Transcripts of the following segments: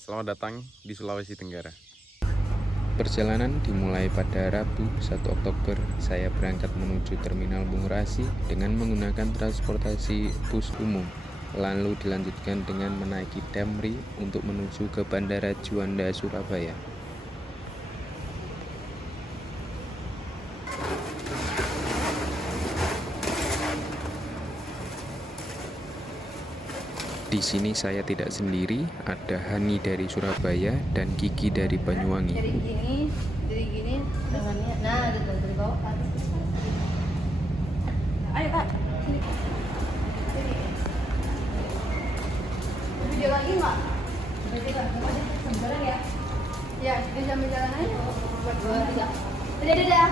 Selamat datang di Sulawesi Tenggara. Perjalanan dimulai pada Rabu 1 Oktober. Saya berangkat menuju Terminal Bung Rasi dengan menggunakan transportasi bus umum. Lalu dilanjutkan dengan menaiki Damri untuk menuju ke Bandara Juanda, Surabaya. Di sini saya tidak sendiri, ada Hani dari Surabaya dan Kiki dari Banyuwangi. Jadi gini tangannya. Nah, dari bawah ke atas. Ayo Kak, sini. Sini. Video lagi nggak? Berarti kan, sebentar ya. Ya, bisa jalan aja. Buat 2, 3. Dadah.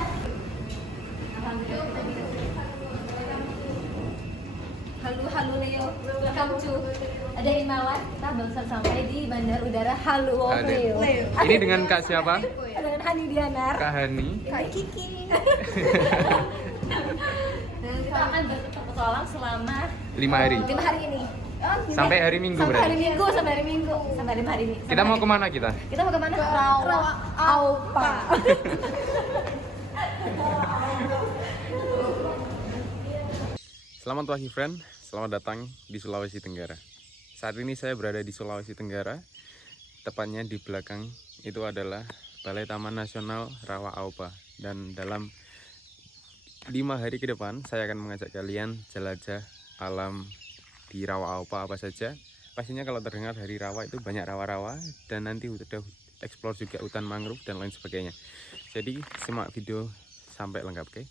Alhamdulillah. Halo Leo, welcome to ada Himawan. Kita baru sampai di Bandara Udara Haluo Leo. Ini dengan Kak siapa? Dengan Hani Dianar. Kak Hani. Kak Kiki. Dan kita akan berpetualang selama 5 hari. 5 hari ini. Sampai hari Minggu sampai berarti? hari Minggu, sampai 5 hari ini. Kita mau kemana kita? Kita mau kemana? Rawa Aupa. Selamat pagi friend, selamat datang di Sulawesi Tenggara. Saat ini saya berada di Sulawesi Tenggara. Tepatnya di belakang itu adalah Balai Taman Nasional Rawa Aupa. Dan dalam 5 hari ke depan saya akan mengajak kalian jelajah alam di Rawa Aupa apa saja. Pastinya kalau terdengar dari rawa itu banyak rawa-rawa, dan nanti udah explore juga hutan mangrove dan lain sebagainya. Jadi simak video sampai lengkap, oke?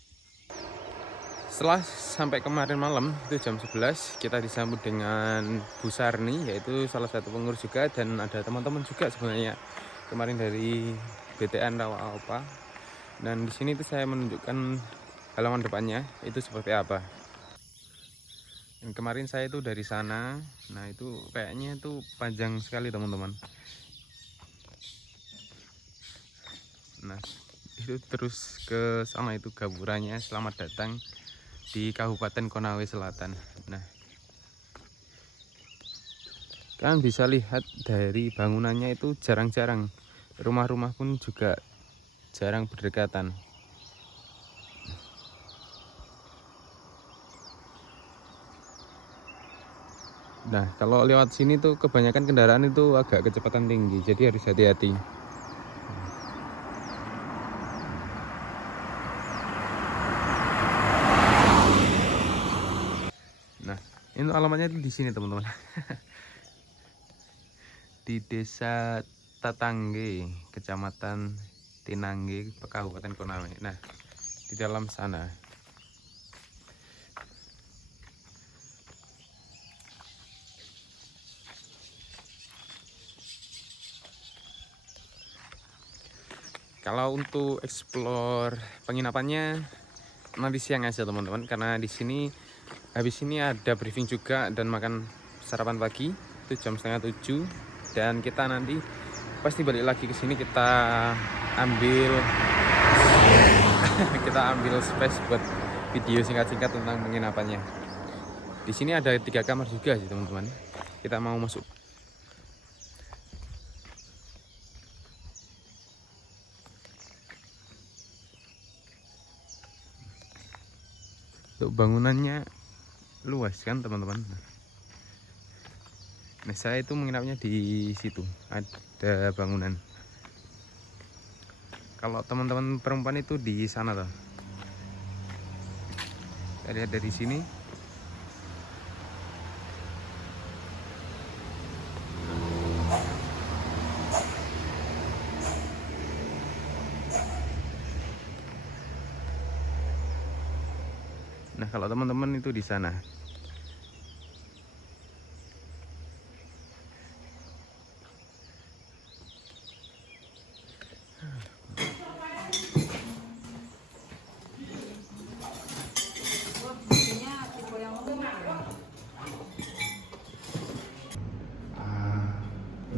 Setelah sampai kemarin malam, itu jam 11, kita disambut dengan Bu Sarni, yaitu salah satu pengurus juga, dan ada teman-teman juga sebenarnya kemarin dari BTN Rawa Aupa. Dan di sini tuh saya menunjukkan halaman depannya itu seperti apa. Dan kemarin saya itu dari sana, nah itu kayaknya itu panjang sekali teman-teman. Nah itu terus ke sana itu gaburannya. Selamat datang di Kabupaten Konawe Selatan. Nah, kalian bisa lihat dari bangunannya itu jarang-jarang. Rumah-rumah pun juga jarang berdekatan. Nah, kalau lewat sini tuh kebanyakan kendaraan itu agak kecepatan tinggi, jadi harus hati-hati. Nah, ini alamatnya itu di sini teman-teman. Di Desa Tatangge, Kecamatan Tinangge, Kabupaten Konawe. Nah, di dalam sana. Kalau untuk explore penginapannya nanti siang aja teman-teman, karena di sini habis ini ada briefing juga dan makan sarapan pagi itu jam 6:30, dan kita nanti pasti balik lagi ke sini, kita ambil space buat video singkat-singkat tentang penginapannya. Di sini ada 3 kamar juga sih teman-teman. Kita mau masuk. Untuk bangunannya luas kan teman-teman. Nah, saya itu menginapnya di situ, ada bangunan. Kalau teman-teman perempuan itu di sana tuh. Kita lihat dari sini. Nah, kalau teman-teman itu di sana.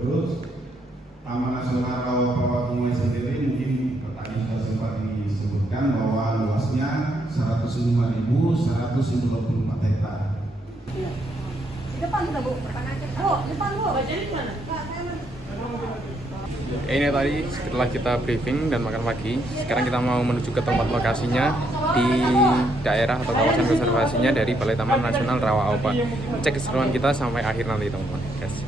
Terus Taman Nasional Rawa Aupa sendiri mungkin tadi sudah sempat disebutkan bahwa luasnya 105.154 hektar. Di depan kita Bu, Bu, depan Bu. Bajanya di mana? Ya, ini tadi setelah kita briefing dan makan pagi, sekarang kita mau menuju ke tempat lokasinya di daerah atau kawasan konservasinya dari Balai Taman Nasional Rawa Aupa. Cek keseruan kita sampai akhir nanti teman-teman, guys.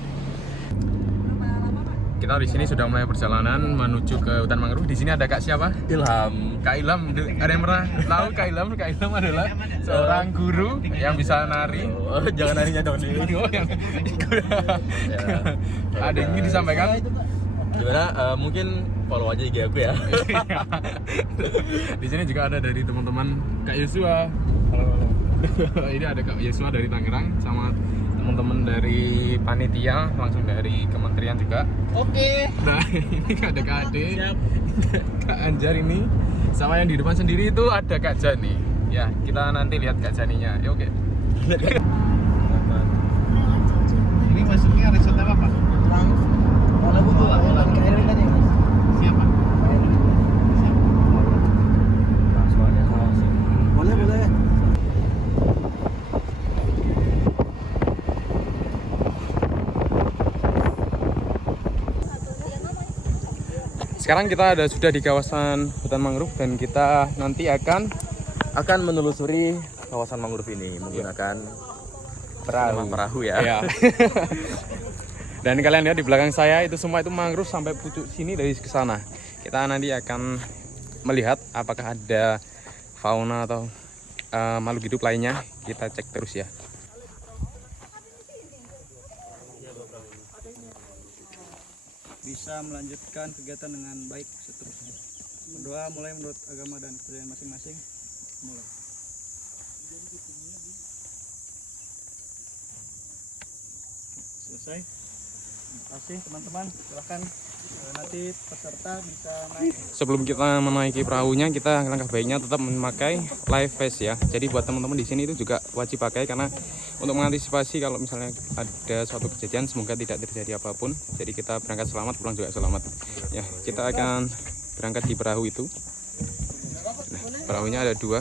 Kita di sini sudah mulai perjalanan menuju ke hutan mangrove. Di sini ada Kak siapa? Ilham. Kak Ilham. Ada yang pernah tahu Kak Ilham? Kak Ilham adalah seorang guru yang bisa nari. Oh, jangan narinya dong nih. Oh, yang ada yang ingin disampaikan? Gimana? Mungkin follow aja IG aku ya. Di sini juga ada dari teman-teman Kak Yosua. Ini ada Kak Yosua dari Tangerang sama teman-teman dari panitia langsung dari kementerian juga. Oke. Nah, ini ada Kak Ade, Kak Anjar ini, sama yang di depan sendiri itu ada Kak Jani. Ya, kita nanti lihat Kak Janinya. Ya, oke. Ini masuknya resort apa Pak? Kalau butuh lah, yang ke Erwin tadi. Siapa? Boleh, boleh. Sekarang kita sudah di kawasan hutan mangrove dan kita nanti akan Menelusuri kawasan mangrove ini menggunakan perahu ya. Iya. Dan kalian lihat di belakang saya itu semua itu mangrove sampai pucuk sini dari ke sana. Kita nanti akan melihat apakah ada fauna atau makhluk hidup lainnya. Kita cek terus ya. Bisa melanjutkan kegiatan dengan baik seterusnya. Berdoa mulai menurut agama dan kepercayaan masing-masing. Mulai. Selesai. Terima kasih teman-teman. Silahkan nanti peserta bisa naik. Sebelum kita menaiki perahunya, kita langkah baiknya tetap memakai life vest ya. Jadi buat teman-teman di sini itu juga wajib pakai karena untuk mengantisipasi kalau misalnya ada suatu kejadian, semoga tidak terjadi apapun. Jadi kita berangkat selamat, pulang juga selamat. Ya, kita akan berangkat di perahu itu. Nah, perahunya ada 2.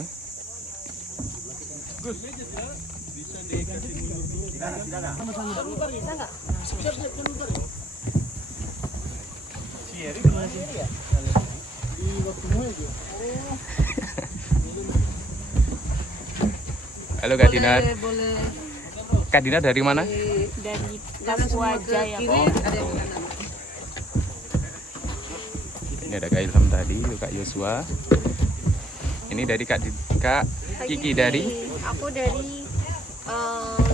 Halo Kak Dinar. Boleh. Kak Dinar dari mana? Dari Papua Jaya. Ini ada Kak Ilham tadi, itu Kak Yosua. Ini dari Kak Kiki dari Aku dari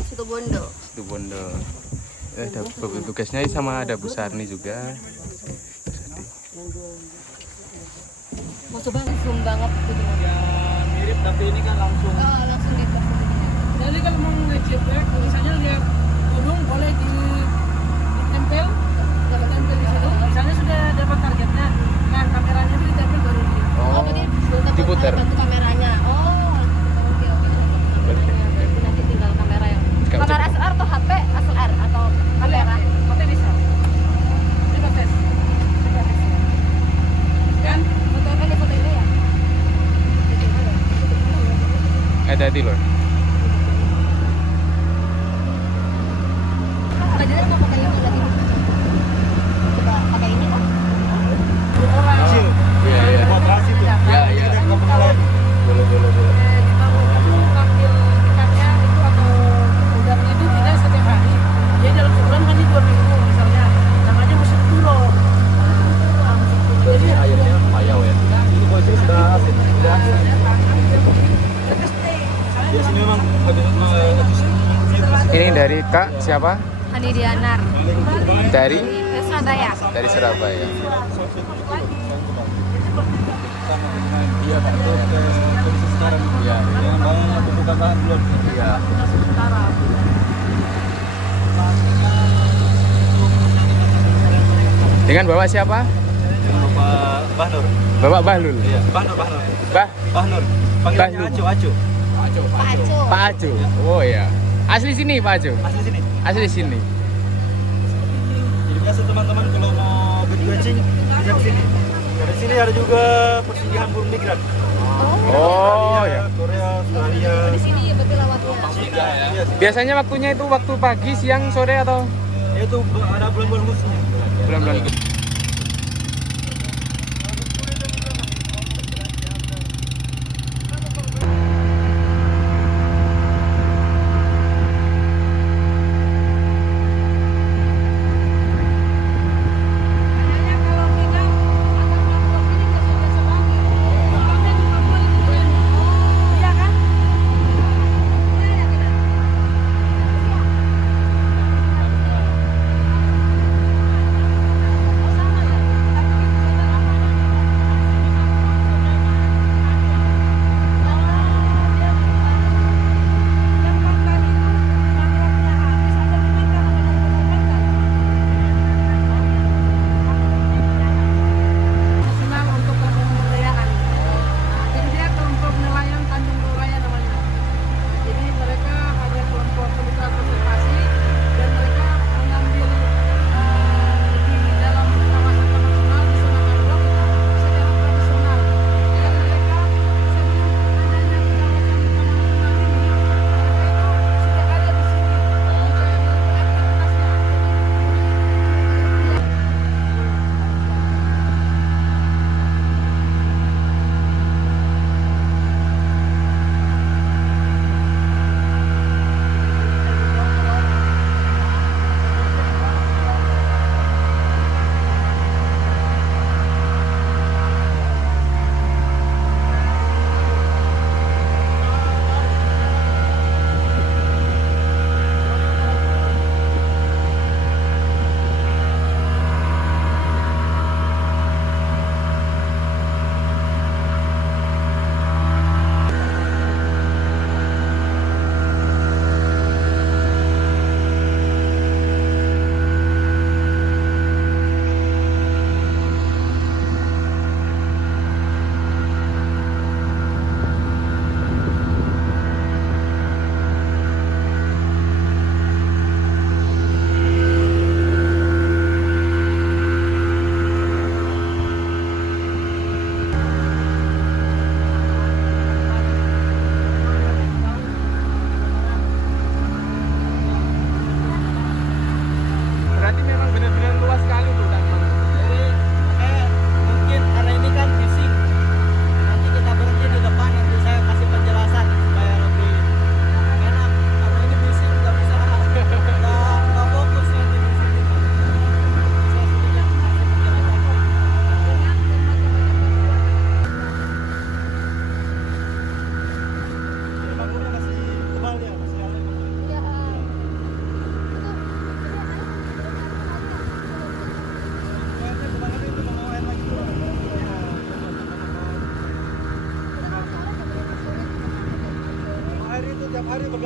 Situbondo. Situbondo. Ada tugasnya sama ada Bu Sarni juga. Mau coba zoom banget gitu. Mirip tapi ini kan langsung. Langsung gitu. Jadi kalau mau ngejeprek, misalnya lihat gunung boleh ditempel di situ. Misalnya sudah dapat targetnya, nah kameranya itu ditempel baru dia. Oh, berarti belum diputer. bantu kameranya. Oh, oke. Berarti nanti tinggal kamera yang. Kamera SLR atau HP SLR atau kamera? HP bisa. Coba tes. Kan? Foto ini ya? Ada di luar. Belajarnya mau pakai ini lagi. Coba pakai ini kan? Iya, iya. Demonstrasi tuh. Ya, ya. Boleh. Kamu ngambil ikannya itu atau udangnya itu tidak setiap hari. Dia dalam sebulan kan 2 minggu misalnya. Namanya musim turun. Jadi Airnya payau ya. Ini posisi sudah asin. Di sini memang Ini dari Kak siapa? Hani Dianar Dari Surabaya. dari Surabaya. iya Pak, itu kondisi sekarang. Iya, yang bangun membutuhkan bahan belum. Iya. Dengan Bapak siapa? Bapak Bahnur. Bapak Bahlul. Iya, Bahnur. Bahnur. Panggilannya Bahnur. Acu. Pak Aco. Pak Acu. Oh ya. Asli sini Pak Acu. Asli sini. Asli sini. Jadi biasa teman-teman kalau mau berkucing bisa ke sini. Dari sini ada juga persinggahan burung migran. Oh ya. Korea, Australia. Di sini berarti lewatnya. Iya, Biasanya waktunya itu waktu pagi, siang, sore atau dia tuh ada bulan-bulan khususnya. bulan-bulan?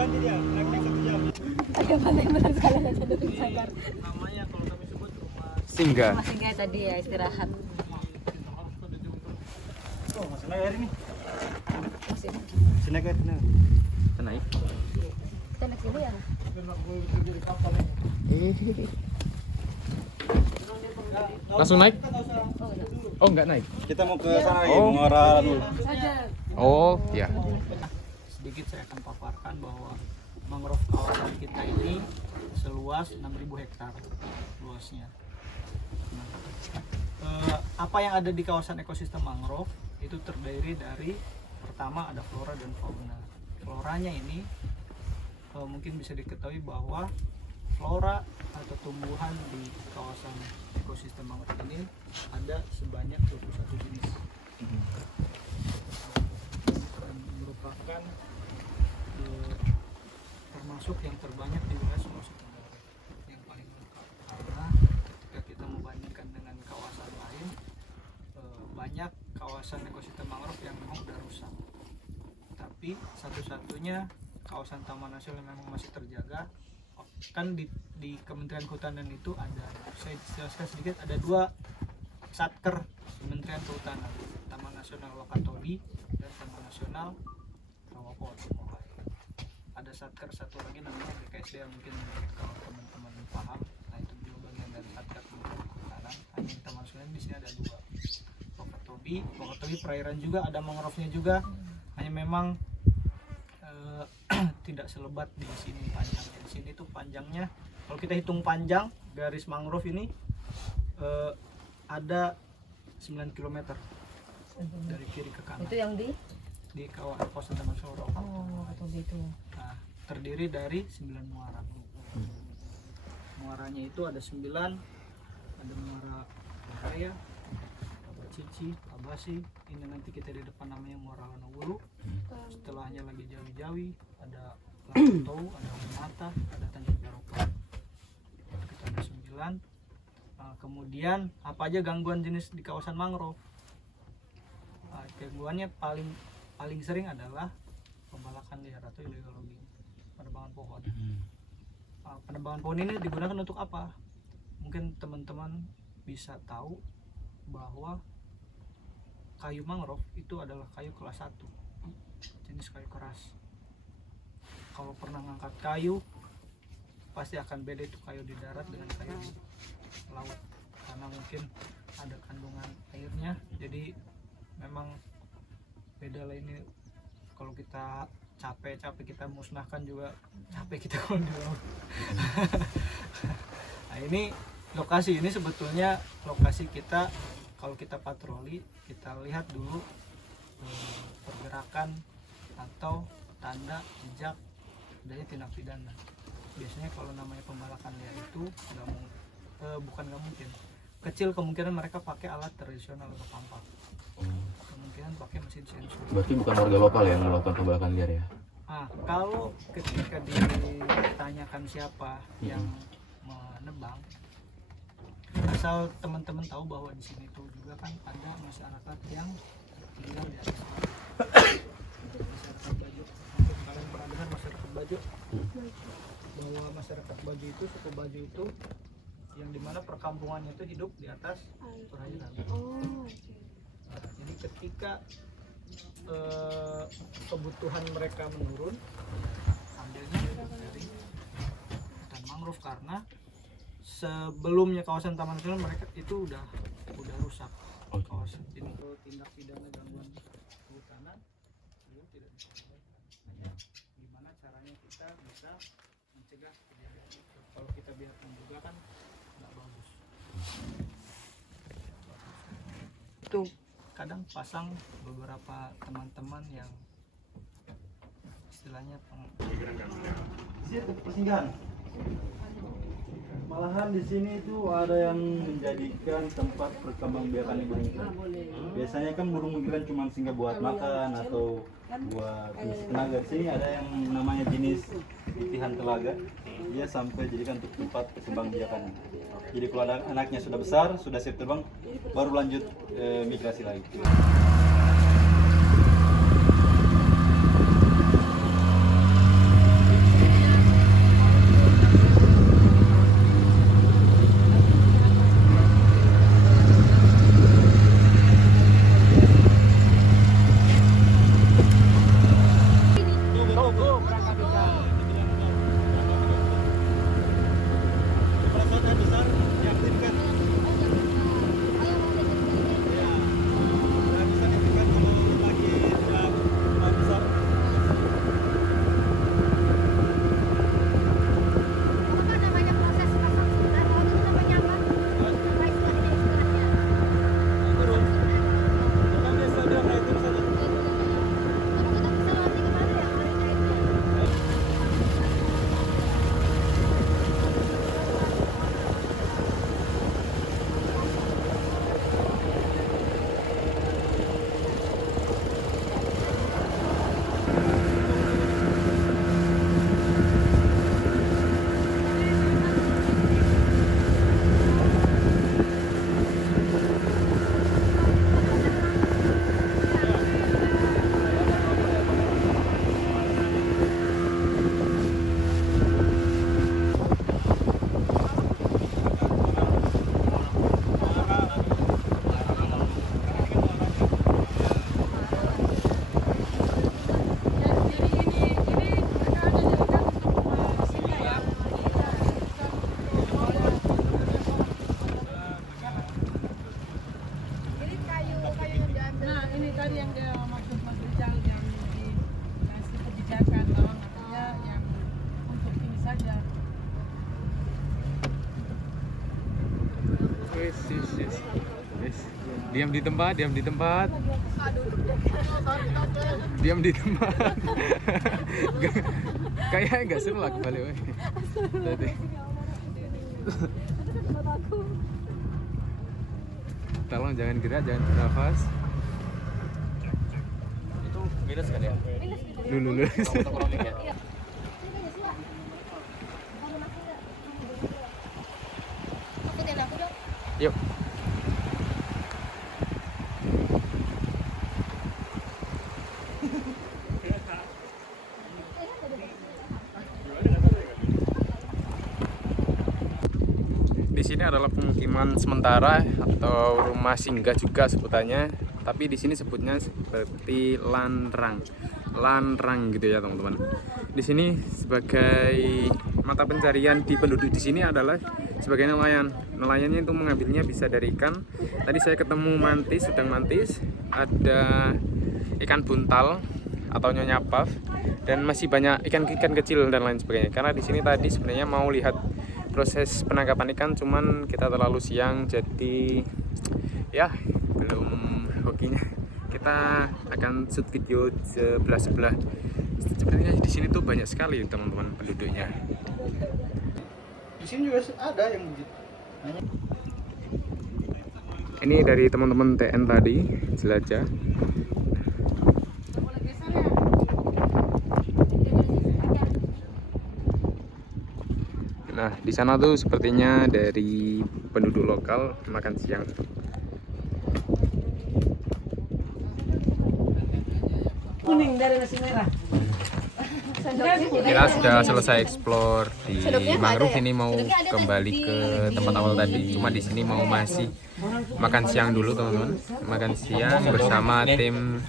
ganti dia, naik 1 jam. Ada benar sekali aja dari sadar. Namanya kalau kami sebut rumah Singgah. Masih nggak tadi ya istirahat. Oh, masih naik air ini. Masih. Masih naik air ini. Naik. Kita naik sini ya. Langsung naik? Oh, nggak naik. Kita mau ke sana lagi, Oh. mau Muara dulu. Oh, ya. sedikit saya akan paparkan bahwa mangrove kawasan kita ini seluas 6.000 hektar luasnya. Nah, apa yang ada di kawasan ekosistem mangrove itu terdiri dari pertama ada flora dan fauna. Floranya ini mungkin bisa diketahui bahwa flora atau tumbuhan di kawasan ekosistem mangrove ini ada sebanyak 21 jenis. Dan merupakan termasuk yang terbanyak di wilayah Sulawesi Tenggara, yang paling lengkap. Karena ketika kita membandingkan dengan kawasan lain, banyak kawasan ekosistem mangrove yang memang sudah rusak. Tapi satu-satunya kawasan taman nasional yang memang masih terjaga kan di Kementerian Kehutanan itu ada, saya jelaskan sedikit, ada 2 satker Kementerian Kehutanan, Taman Nasional Wakatobi dan Taman Nasional Rawapo. Ada satker satu lagi namanya BKSD, mungkin kalau teman-teman paham, nah itu juga bagian dari satker Kementerian Kehutanan. Hanya di Taman Nasional di sini ada 2, Wakatobi perairan juga ada mangrove-nya juga, hanya memang tidak selebat di sini panjangnya. Di sini tuh panjangnya, kalau kita hitung panjang garis mangrove ini ada 9 km dari kiri ke kanan. Itu yang di kawasan Taman Nasional. Oh, atau gitu. Nah, terdiri dari 9 muara. Muaranya itu ada 9, ada muara Raya, Cici, Abasi. Ini nanti kita di depan namanya Muara Wonowulu. Setelahnya lagi Jawi-Jawi, ada Lanto, ada Mata, ada Tanjung Jaropa. Kita ada 9. Kemudian apa aja gangguan jenis di kawasan mangrove? Gangguannya paling sering adalah pembalakan liar atau illegal logging, penebangan pohon. Penebangan pohon ini digunakan untuk apa? Mungkin teman-teman bisa tahu bahwa kayu mangrove itu adalah kayu kelas 1, jenis kayu keras. Kalau pernah ngangkat kayu, pasti akan beda itu kayu di darat dengan kayu di laut, karena mungkin ada kandungan airnya, jadi memang beda lah. Ini kalau kita capek kita musnahkan juga capek kita kalau di laut. Nah, ini lokasi ini sebetulnya lokasi kita. Kalau kita patroli, kita lihat dulu pergerakan atau tanda jejak adanya tindak pidana. Biasanya kalau namanya pembalakan liar itu bukan nggak mungkin, kecil kemungkinan mereka pakai alat tradisional atau kampak, kemungkinan pakai mesin sensor. Berarti bukan warga lokal yang melakukan pembalakan liar ya? Kalau ketika ditanyakan siapa yang menebang, asal teman-teman tahu bahwa di sini tuh juga kan ada masyarakat yang tinggal di atas. Masyarakat Bajo, untuk kalian pernah dengar masyarakat Bajo? Bahwa masyarakat Bajo itu, suku Bajo itu, yang dimana perkampungannya itu hidup di atas perairan. Nah, jadi ketika kebutuhan mereka menurun, ambilnya dari hutan mangrove, karena sebelumnya kawasan Taman Nasional mereka itu udah rusak. Kawasan ini tindak pidana gangguan kehutanan belum tidak bisa dilakukan. Hanya gimana caranya kita bisa mencegah kejadian itu. Kalau kita biarkan juga kan nggak bagus. Itu kadang pasang beberapa teman-teman yang istilahnya Persinggahan. Malahan di sini itu ada yang menjadikan tempat perkembangbiakan burung migran. Biasanya kan burung migran cuma singgah buat makan atau buat mengisi tenaga. Di sini ada yang namanya jenis titihan telaga. Dia sampai jadikan untuk tempat perkembangbiakan. Jadi kalau ada anaknya sudah besar, sudah siap terbang, baru lanjut migrasi lagi. ini tadi yang dia maksud Mas Rijal yang dikasih kebijakan bahwa makanya yang untuk ini saja. Wis. Diam di tempat. Diam di tempat. Kayaknya nggak seru lah kembali. Tadi. Tolong jangan gerak, jangan bernafas. Itu minus kan ya? Lulus. Yuk. Di sini adalah pemukiman sementara atau rumah singgah juga sebutannya, tapi di sini sebutnya seperti lanrang gitu ya teman-teman. Di sini sebagai mata pencarian di penduduk di sini adalah sebagai nelayan. Nelayannya itu mengambilnya bisa dari ikan. Tadi saya ketemu mantis, sedang mantis, ada ikan buntal atau nyonya puff, dan masih banyak ikan-ikan kecil dan lain sebagainya. Karena di sini tadi sebenarnya mau lihat proses penangkapan ikan, cuman kita terlalu siang jadi ya belum hokinya. Kita akan shoot video sebelah-sebelah. Sebenarnya di sini tuh banyak sekali teman-teman penduduknya. Di sini juga ada yang begitu. Ini dari teman-teman TN tadi jelajah. Nah, di sana tuh sepertinya dari penduduk lokal makan siang. Kuning dari nasi merah. Kita sudah selesai explore di mangrove, ini mau kembali ke tempat awal tadi. Cuma di sini mau masih makan siang dulu teman-teman. Makan siang bersama tim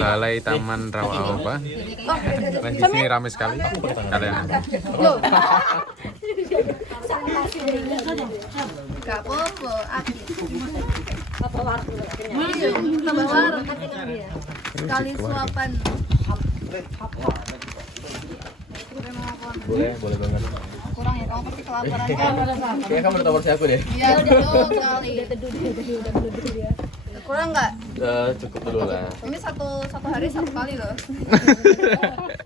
Balai Taman Rawa Aoba. Nah, di sini ramai sekali. Ada yang Gak apa-apa, tambah warung sekali suapan. Boleh banget. Kurang ya, kamu pasti kelaparan kan? Kayaknya kamu udah tahu aku deh. Iya, udah kali. Kurang nggak? Cukup dulu lah. Ini satu hari satu kali loh.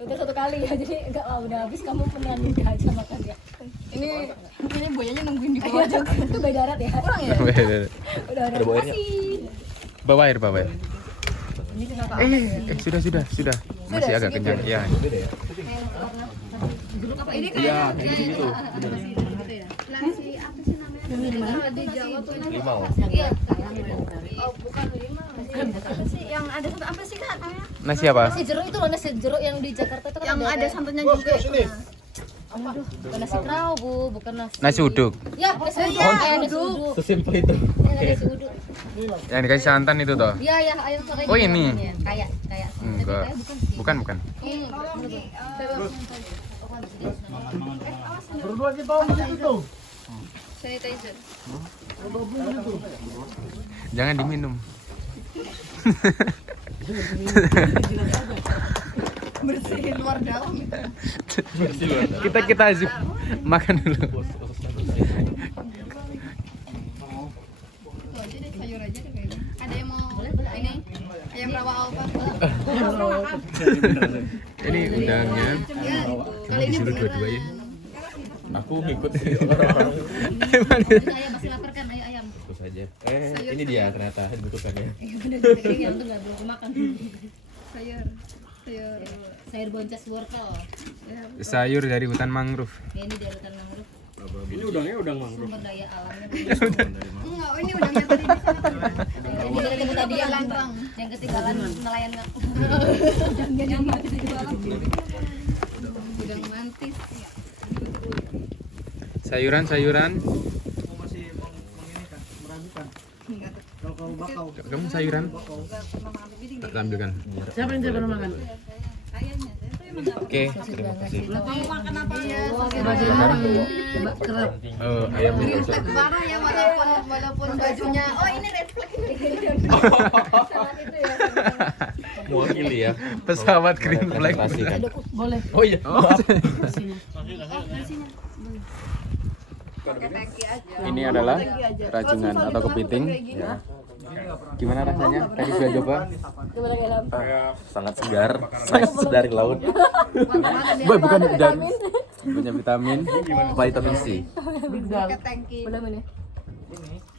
Udah satu kali ya, jadi enggak lah, udah habis kamu beneran nikah aja makan ya. Ini buayanya nungguin di bawah juga. Itu by darat ya. Kurang ya? Udah ada buayanya. bawa air. Sudah. Masih agak kenyang. Ya. Ini kayak gitu. Nasi apa sih namanya? Di Jawa tuh Limau. Iya. Oh, bukan limau. Apa sih yang ada satu apa sih Kak namanya? Nasi apa? Nasi jeruk itu loh, nasi jeruk yang di Jakarta itu kan Yang ada santannya juga. Aduh, bukan nasi kerau, Bu, bukan Nasi uduk. Ya, nasi uduk. Nasi uduk. Sesimpel itu. Nasi uduk. Yang dikasih santan itu toh? Iya, ayam kayak Oh, ini? Kayak. Enggak. Bukan. Berdua kita omongin itu. Sanitizer. Jangan diminum. Bersihin luar dalam. Kita zip makan dulu. Itu aja deh, sayur aja deh kayaknya. Ada yang mau ini? Ayam rawa apa? Ini udangnya. Ya, itu. Kali ini Disuruh beneran. dua-dua ya. Aku ngikut orang-orang. Ayam masih lapar kan, ayo ayam. Terus aja. Ini dia ternyata dibutuhkannya. Bener, yang tuh enggak belum makan. Sayur boncas wortel. Sayur dari hutan mangrove. Ini dari hutan mangrove. Ini udangnya udang mangrove. Sumber daya alamnya. Enggak, ini udangnya tadi di sana. Ini dari tadi yang ketinggalan nelayan nggak? Udangnya mati di bawah. Udang mantis. Sayuran. Masih menginikan, meragukan. Kalau bakau. Kamu sayuran? Tak ambilkan. Siapa yang jago makan? Oke. Terima kasih. Mau makan apa ya? Coba kerap. Oh, ayam Rintek parah ya walaupun walaupun bajunya ini red flag ini. Saat itu ya. Mewakili ya. Pesawat green flag. Boleh. Oh iya. Pakai tangki aja. Ini adalah rajungan atau kepiting. Ya. Gimana rasanya? Tadi sudah coba? Sangat segar, sangat dari laut. Bukan dan punya vitamin. Vitamin C. Pakai tangki.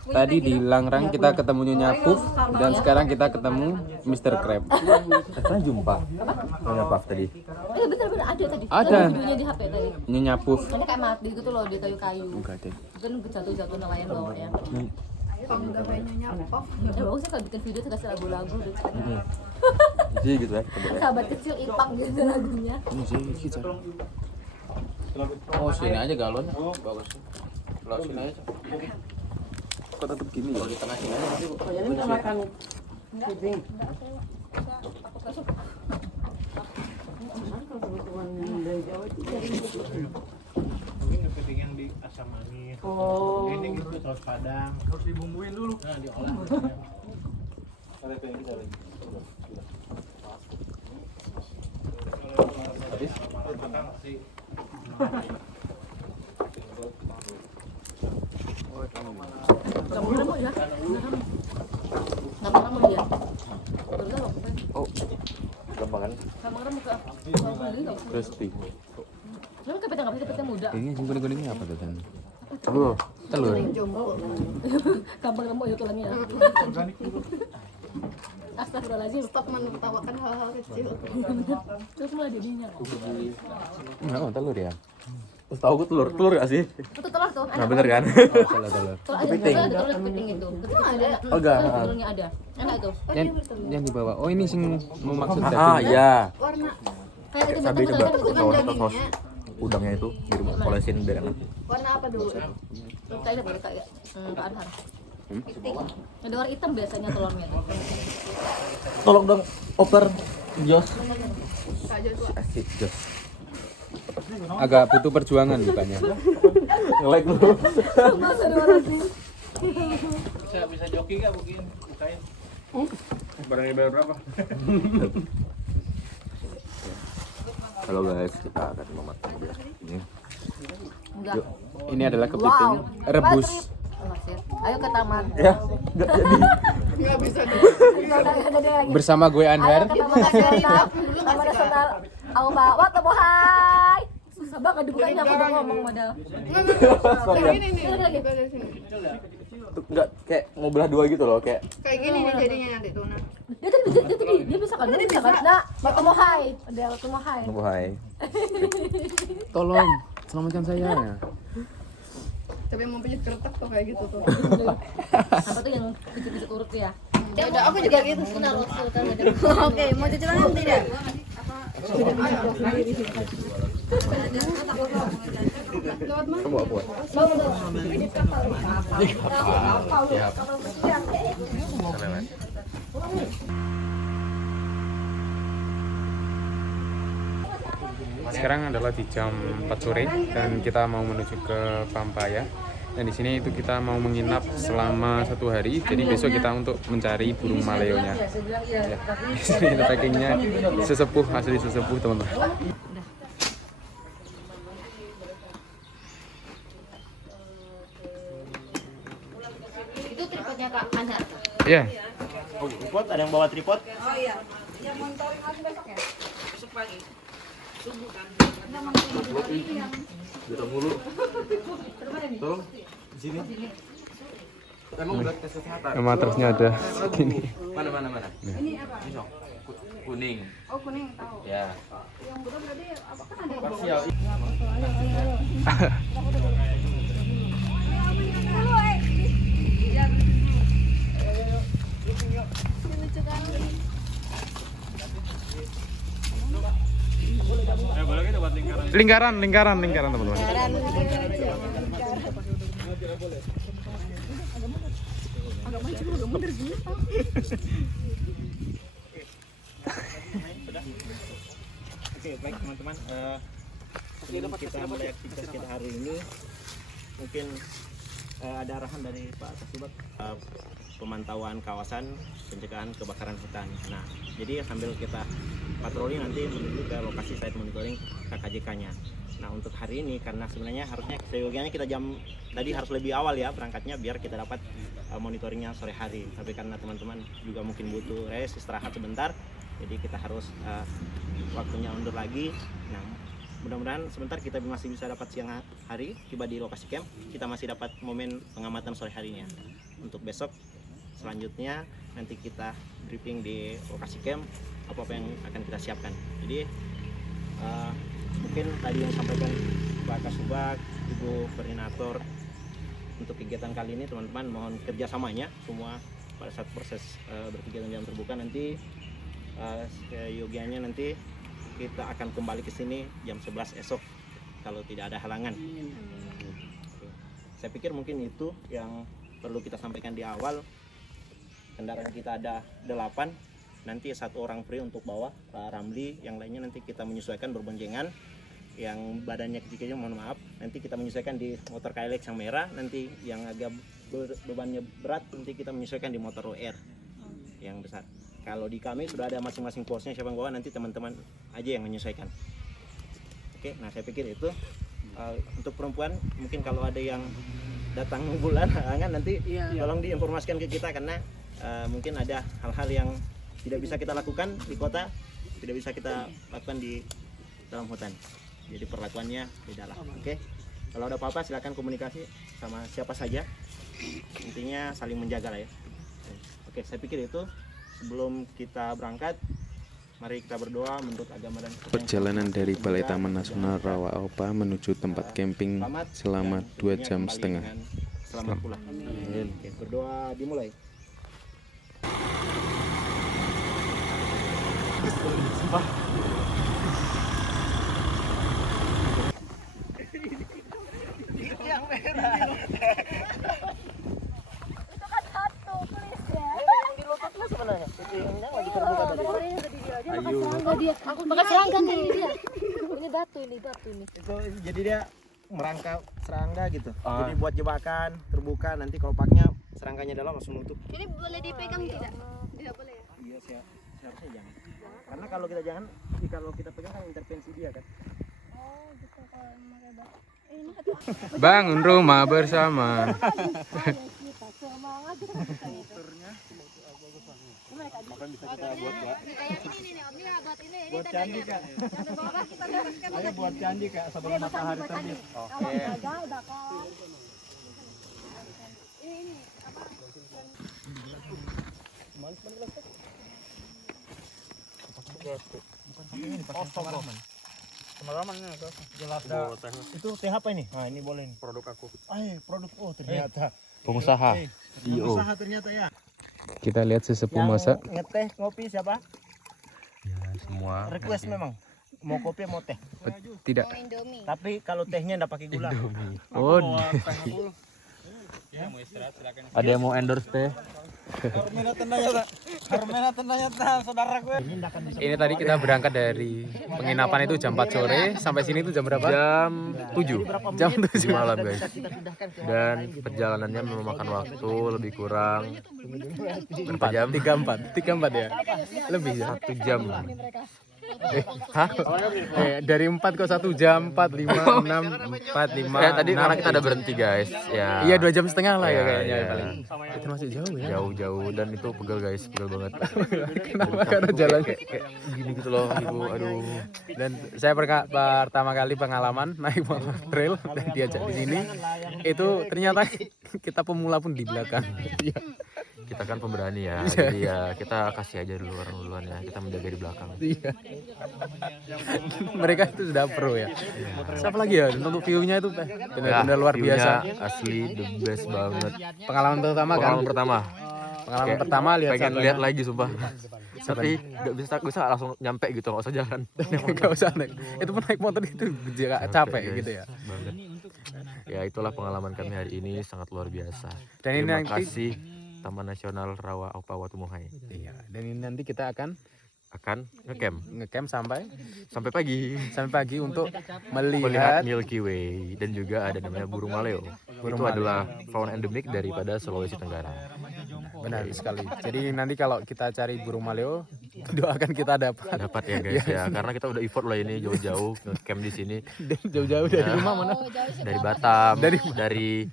Tadi di Langrang kita ketemu Nyonya Puff dan sekarang kita ketemu Mr. Crab. Kita jumpa. Nyonya Puff tadi. Bener-bener ada tadi. Ada. Videonya di HP tadi. Nyonya Puff. Ini kayak mati gitu loh di kayu-kayu. Enggak deh. Kan jatuh-jatuh nelayan bawahnya. Kalau udah kayak Nyonya Puff. Ya bagus ya kalau bikin video terus lagu-lagu gitu. Jadi gitu ya. Sahabat kecil Ipang gitu lagunya. Oh sini aja galonnya. Bagus. Kalau sini aja. Kok tetap gini ya? Di tengah sini aja. Ini kita makan kepiting. Ini kepiting yang di asam manis. Oh. Ini gitu saus padang. Harus dibumbuin dulu. Nah, diolah. Kamu remuk ya? Gampang remuk dia. Barusan waktu kan. Oh. Gampang kan? Gampang remuk ke. Crispy. Lalu kepiting muda. Ini yang kuning-kuningnya apa tuh kan? Telur. Telur. Gampang remuk ya tulangnya. Astagfirullahaladzim. Stop menertawakan hal-hal kecil. Terus mulai jadinya. Oh, telur ya? Terus tahu gue telur gak sih? Itu telur tuh. Nah bener kan? Oh, telur. Telur ada telur kepiting itu. Kepiting ada. Oh, enggak. Telurnya ada. Enak itu. Yang di bawah. Oh, ini sing mau maksud Ah daging. iya. Warna Kayak itu Cabai coba. betul kan Kalau dagingnya. saus udangnya itu dipolesin biar enak. warna apa dulu? kayak ini boleh kayak Kak Adhar. Ada warna hitam biasanya telurnya. Tolong dong, oper Jos. Kak Joshua. Asik Jos. Agak butuh perjuangan bukannya. Nge-like lu. Bisa joki nggak mungkin? Bukain. Barangnya bayar berapa? Halo guys, kita akan memasak ini. Enggak. Ini adalah kepiting rebus. Ayo ke taman. Ya, enggak jadi. Nggak bisa deh. Bersama gue Anhar. Ayo ke taman nasional. Taman nasional. Aku bawa temu hai. Susah banget dibukanya aku udah ngomong modal. Kayak gini nih. Kayak sini. Enggak kayak mau belah dua gitu loh, kayak Kayak gini nih jadinya nanti tuna. Dia bisa kan? Dia bisa kan? Nah, temu hai. Udah temu hai. oh, hai. Tolong selamatkan saya. Tapi mau pijit kertas kok kayak gitu tuh. Apa tuh yang pijit-pijit urut tuh ya? Ya udah aku juga gitu. Oke, mau cuci tangan tidak? Kamu apa? Sekarang adalah di jam 4 sore dan kita mau menuju ke Pampaya. Dan di sini itu kita mau menginap selama 1 hari. Jadi besok kita untuk mencari burung maleonya. Ya. Di sini ada packingnya sesepuh, asli sesepuh teman-teman. Itu tripodnya Kak Anhar. Ya. Oh, tripod, ada yang bawa tripod? Oh iya. Yang monitoring lagi besok ya? Besok pagi. Subuh kan. Kita mulu. Tolong di sini. Emang udah tes kesehatan. Matrasnya ada segini. Mana? Ini apa? Ini dong. Kuning. Oh kuning tahu. Ya. Yang buta berarti apa kan ada yang Parsial. Lingkaran teman-teman. Oke, baik teman-teman. Sebelum kita mulai aktivitas kita hari ini, mungkin ada arahan dari Pak Kasubag pemantauan kawasan pencegahan kebakaran hutan. Nah, jadi sambil kita patroli nanti menuju ke lokasi site monitoring KKJK-nya. Nah, untuk hari ini karena sebenarnya harusnya seyogianya kita jam tadi harus lebih awal ya berangkatnya biar kita dapat monitoringnya sore hari. Tapi karena teman-teman juga mungkin butuh rest istirahat sebentar, jadi kita harus waktunya undur lagi. Nah, mudah-mudahan sebentar kita masih bisa dapat siang hari tiba di lokasi camp, kita masih dapat momen pengamatan sore harinya. Untuk besok selanjutnya nanti kita briefing di lokasi camp apa yang akan kita siapkan. Jadi mungkin tadi yang sampaikan Pak Kasubag, Ibu Koordinator untuk kegiatan kali ini teman-teman mohon kerjasamanya semua pada saat proses berkegiatan jam terbuka nanti yogianya nanti kita akan kembali ke sini jam 11 esok kalau tidak ada halangan. Saya pikir mungkin itu yang perlu kita sampaikan di awal. Kendaraan kita ada 8, nanti 1 orang free untuk bawa Pak Ramli, yang lainnya nanti kita menyesuaikan berboncengan. Yang badannya kecil-kecil mohon maaf, nanti kita menyesuaikan di motor KLX yang merah, nanti yang agak bebannya berat nanti kita menyesuaikan di motor OR yang besar. Kalau di kami sudah ada masing-masing posnya siapa yang bawa, nanti teman-teman aja yang menyesuaikan. Oke, nah saya pikir itu untuk perempuan mungkin kalau ada yang datang bulan halangan nanti tolong diinformasikan ke kita karena mungkin ada hal-hal yang tidak bisa kita lakukan di kota, tidak bisa kita lakukan di dalam hutan. Jadi perlakuannya beda lah. Oke. Kalau ada apa-apa silakan komunikasi sama siapa saja. Intinya saling menjaga lah ya. Oke, saya pikir itu. Sebelum kita berangkat, mari kita berdoa menurut agama dan Perjalanan dari Balai Taman Nasional Rawa Aupa menuju tempat camping selama 2,5 jam. Selamat pulang. Oke, berdoa dimulai. Yang merah. Itu kan satu, please ya. Yang di lutut lah sebenarnya. Yang lagi terbuka tadi. Makan serangga nih ini dia. Ini batu ini. Itu jadi dia merangkap serangga gitu. Jadi buat jebakan terbuka, nanti kalau paknya serangganya dalam langsung nutup. Ini boleh dipegang tidak? Tidak boleh ya? Iya, seharusnya jangan. Karena kalau kita pegang kan intervensi dia kan. Oh, gitu kalau memakai batu. Bangun rumah bersama. Makan bisa kita buat Kayak ini nih, Om. Ini buat ini buat candi Kak. kita teruskan. Ayo buat candi Kak sebelum matahari terbit. Oke. Udah kan. Ini apa? Pengalamannya itu jelas Itu teh apa ini? Nah, ini boleh nih. produk aku. Produk ternyata. Pengusaha. Pengusaha ternyata ya. Kita lihat sesepuh Yang masak. ngeteh ngopi siapa? Ya, semua. Request memang. Mau kopi mau teh? Tidak. Indomie. Tapi kalau tehnya enggak pakai gula. Oh. Ya, mau istirahat silakan. Ada yang mau endorse teh? Permainan ternyata saudara gue. Ini tadi kita berangkat dari penginapan itu jam 4 sore, sampai sini itu jam berapa? Jam 7. Jam 7 malam guys. Dan perjalanannya memakan waktu lebih kurang berapa jam? 34 ya? Lebih ya? 1 jam. Hah? Dari 4 kok 1 jam, 4, 5, 6, 4, 5 Tadi karena kita ada berhenti guys. Ya. Iya 2 jam setengah lah ya kayaknya ya. paling. Itu masih jauh ya? Jauh dan itu pegel guys, pegel banget. Kenapa? Karena jalan kayak gini gitu loh, ibu. Aduh. Dan saya pertama kali pengalaman naik motor trail dan diajak di sini. Itu ternyata kita pemula pun di belakang. Kita kan pemberani ya, jadi ya kita kasih aja dulu orang duluan ya, kita menjaga di belakang. Iya. Mereka itu sudah pro ya. Siapa lagi ya? Untuk view-nya itu benar-benar luar biasa. Asli the best banget. Pengalaman pertama kan? Pengalaman pertama lihat pengen lihat lagi sumpah. Tapi nggak bisa langsung nyampe gitu, nggak usah jalan. Nggak usah naik. Itu pun naik motor itu capek gitu ya. Banget. Ya itulah pengalaman kami hari ini, sangat luar biasa. Dan ini Terima nanti kasih Taman Nasional Rawa Aupa Watu Muhai. Iya. Dan ini nanti kita akan akan ngecamp sampai pagi untuk melihat Milky Way, dan juga ada namanya burung maleo. Itu adalah fauna endemik daripada Sulawesi Tenggara. Benar sekali. Jadi nanti kalau kita cari burung maleo, doakan kita dapat ya guys ya, karena kita udah effort loh ini jauh-jauh ngecamp di sini. Jauh-jauh dari rumah mana? Dari Batam, dari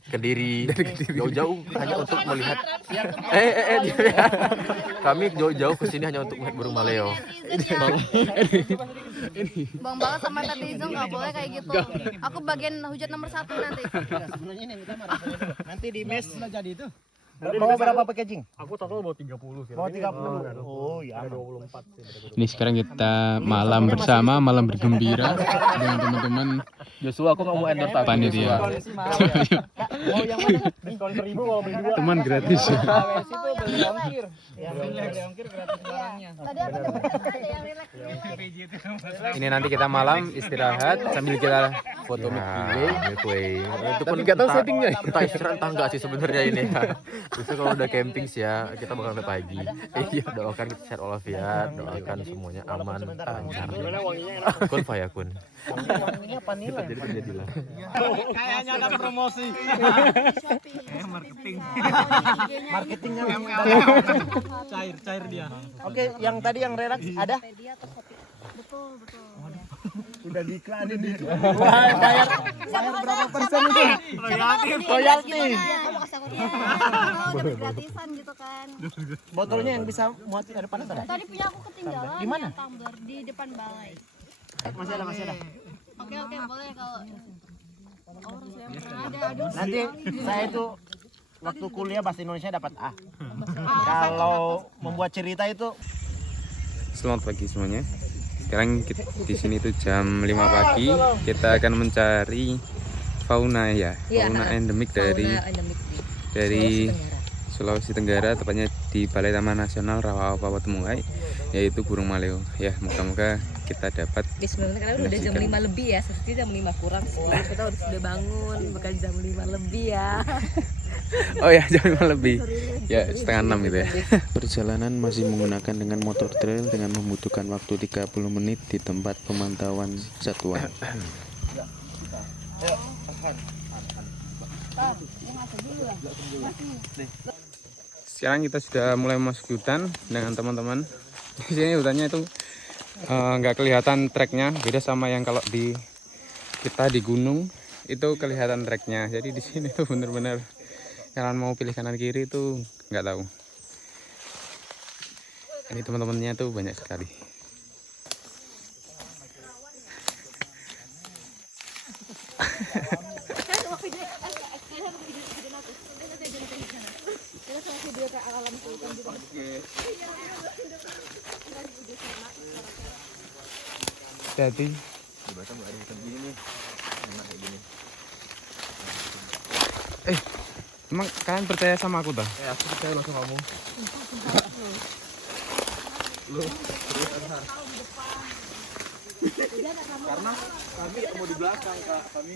Kediri, jauh-jauh hanya untuk melihat. Kami jauh-jauh ke sini hanya untuk melihat burung maleo. Bang banget sama Tati Izo nggak boleh kayak gitu. Aku bagian hujat nomor 1 nanti. Nanti di mes Sudah jadi itu. mau berapa packaging? Aku total mau 30 sih. Mau 30. Oh ya. 24 sih. Ini sekarang kita malam bersama, malam bergembira dengan teman-teman Joshua, aku nggak mau endorse aku. panitia. Mau yang mana? Diskon 1000 kalau beli 2. Teman gratis. Itu beli ongkir. Beli ongkir gratis barangnya. Tadi apa ada yang relax. Ini nanti kita malam istirahat sambil kita foto Milky Way. Itu pun nggak tahu settingnya. Kita istirahat entah nggak sih sebenarnya ini. Itu kalau udah camping sih ya, kita bakal sampai pagi. Iya, doakan kita sehat walafiat, doakan semuanya aman, lancar. Kun fayakun. Wanginya vanilla. Jadi terjadilah. Kayaknya ada promosi. Marketingnya. Cair dia. Oke, yang tadi yang relax ada? Betul. Udah diiklanin nih. Wah, bayar berapa persen itu? Royalti. Gratisan gitu kan. Botolnya yang bisa muat di depan ada? Tadi punya aku ketinggalan. Di mana? Tumbler di depan balai. Masih ada. Oke, boleh kalau saya pernah ada. Nanti saya itu waktu kuliah bahasa Indonesia dapat A. Kalau membuat cerita itu Selamat pagi semuanya. Sekarang di sini tuh jam 5 pagi. Kita akan mencari fauna endemik dari Sulawesi Tenggara, tepatnya di Balai Taman Nasional Rawa Aupa Watumungai, yaitu burung maleo. Ya, moga-moga kita dapat. Bismillah, karena udah jam 5 lebih ya, seperti jam 5 kurang 10 kita sudah bangun, bukan jam 5 lebih ya. Oh ya, jam 5 lebih. Ya, setengah 6 gitu ya. Perjalanan masih menggunakan dengan motor trail dengan membutuhkan waktu 30 menit di tempat pemantauan satwa. Sekarang kita sudah mulai masuk hutan dengan teman-teman. Di sini hutannya itu nggak kelihatan treknya, beda sama yang kalau kita di gunung itu kelihatan treknya. Jadi di sini tuh bener-bener kalian mau pilih kanan kiri itu nggak tahu. Ini teman-temannya tuh banyak sekali. Jadi emang kalian percaya sama aku dah? Ya, aku percaya langsung kamu. Karena kami mau di belakang, Kak. Kami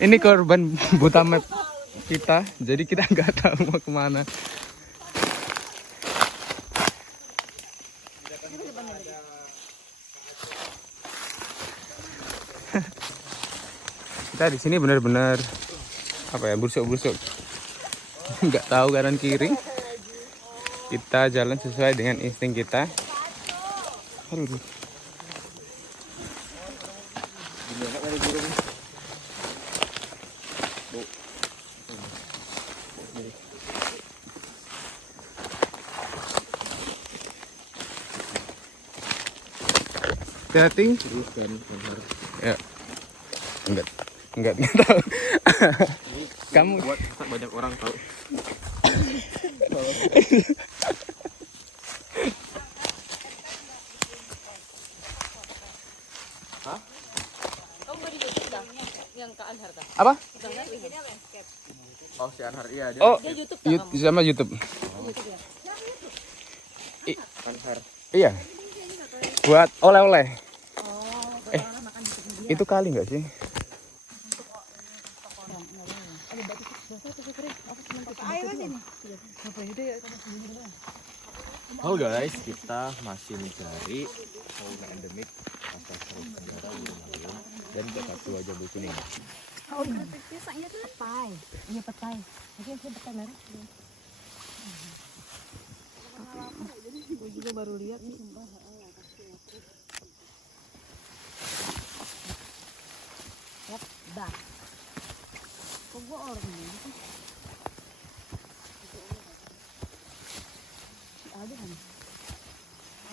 ini korban buta map kita, jadi kita nggak tahu mau kemana. Kita di sini benar-benar busuk-busuk, nggak tahu kanan kiri. Kita jalan sesuai dengan insting kita. Aduh. Hati-hati. Ya. Enggak tahu. Kamu buat banyak orang tahu. Kamu di YouTube dah yang Kak Anhar dah. Apa? Oh, si Anhar, iya dia. Oh, Dia YouTube sama YouTube. YouTube ya. Anhar. Iya. Buat oleh-oleh. Itu kali nggak sih? Halo guys, kita masih mencari fauna endemik pasar Sulawesi Tenggara burung maleo dan kakatu wajah bulu kuning. Petai. Iya petai. Oke, saya petai merah. Gue juga baru lihat nih. Dah. Kok gue orang ini? Ada kan?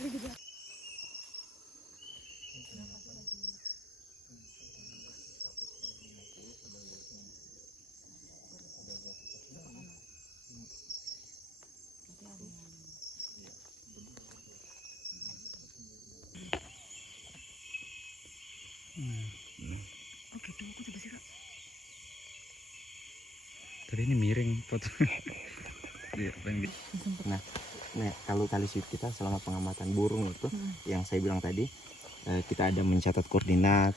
Ada juga. Tadi ini miring foto. Nah, kalau tali sweep kita selama pengamatan burung itu yang saya bilang tadi, kita ada mencatat koordinat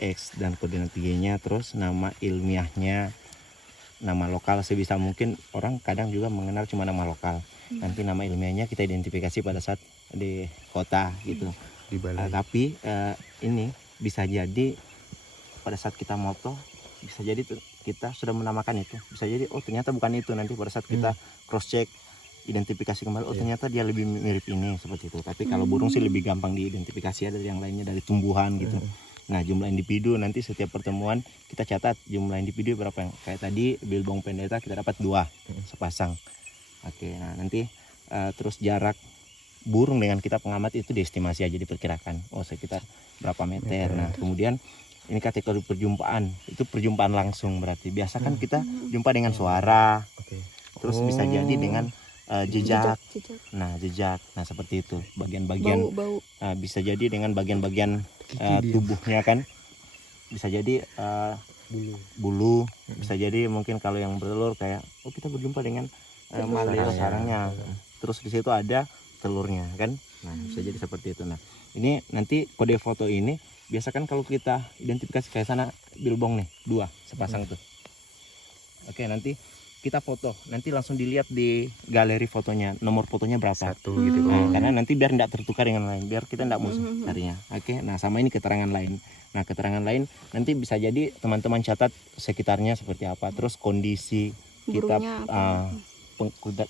X dan koordinat Y-nya, terus nama ilmiahnya, nama lokal sebisa mungkin. Orang kadang juga mengenal cuma nama lokal. Nanti nama ilmiahnya kita identifikasi pada saat di kota gitu. Di balai. Tapi ini bisa jadi pada saat kita moto, bisa jadi kita sudah menamakan itu, bisa jadi oh ternyata bukan itu. Nanti pada saat kita cross check, identifikasi kembali, oh ternyata dia lebih mirip ini, seperti itu. Tapi kalau burung sih lebih gampang diidentifikasi dari yang lainnya, dari tumbuhan gitu. Nah, jumlah individu nanti setiap pertemuan kita catat jumlah individu berapa. Yang kayak tadi bilbong pendeta kita dapat 2 sepasang. Oke, nah nanti terus jarak burung dengan kita pengamat itu diestimasi aja, diperkirakan oh sekitar berapa meter. Nah kemudian ini kategori perjumpaan, itu perjumpaan langsung berarti. Biasa kan kita jumpa dengan suara, terus bisa jadi dengan jejak. Nah jejak, nah seperti itu. Bagian-bagian bisa jadi dengan bagian-bagian tubuhnya kan. Bisa jadi bulu. Bisa jadi mungkin kalau yang bertelur kayak oh kita berjumpa dengan maleo sarangnya. Terus di situ ada telurnya kan. Nah bisa jadi seperti itu. Nah ini nanti kode foto ini biasa kan kalau kita identifikasi kayak sana bilbong nih 2 sepasang tuh. Oke, nanti kita foto, nanti langsung dilihat di galeri fotonya, nomor fotonya berapa. 1 gitu. Nah, karena nanti biar tidak tertukar dengan lain, biar kita tidak musuh carinya. Oke, nah sama ini keterangan lain. Nah keterangan lain nanti bisa jadi teman-teman catat sekitarnya seperti apa, terus kondisi kita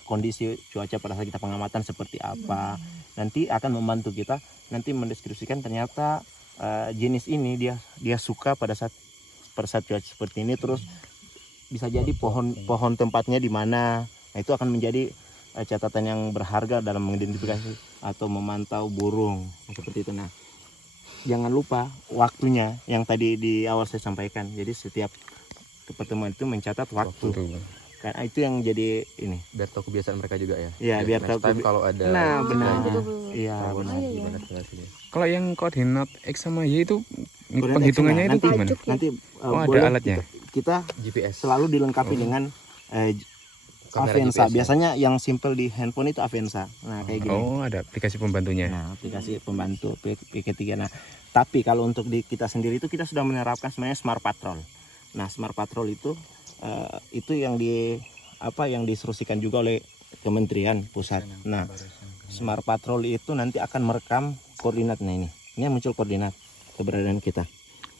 kondisi cuaca pada saat kita pengamatan seperti apa. Nanti akan membantu kita nanti mendeskripsikan ternyata jenis ini dia suka pada saat cuaca seperti ini. Terus bisa jadi pohon tempatnya di mana. Nah, itu akan menjadi catatan yang berharga dalam mengidentifikasi atau memantau burung seperti itu. Nah jangan lupa waktunya yang tadi di awal saya sampaikan. Jadi setiap pertemuan itu mencatat waktu. Karena itu yang jadi ini Biar tahu kebiasaan mereka juga ya. Iya, biar tahu kalau ada. Nah benar. Iya benar. Kalau yang koordinat X sama Y itu penghitungannya itu gimana? Nanti ada alatnya. Kita GPS selalu dilengkapi dengan Avenza. Biasanya yang simple di handphone itu Avenza. Nah kayak gini. Oh, ada aplikasi pembantunya. Nah aplikasi pembantu P3. Nah tapi kalau untuk di kita sendiri itu kita sudah menerapkan sebenarnya Smart Patrol. Nah Smart Patrol itu yang yang diinstruksikan juga oleh Kementerian Pusat. Nah Smart Patrol itu nanti akan merekam koordinatnya ini yang muncul koordinat keberadaan kita.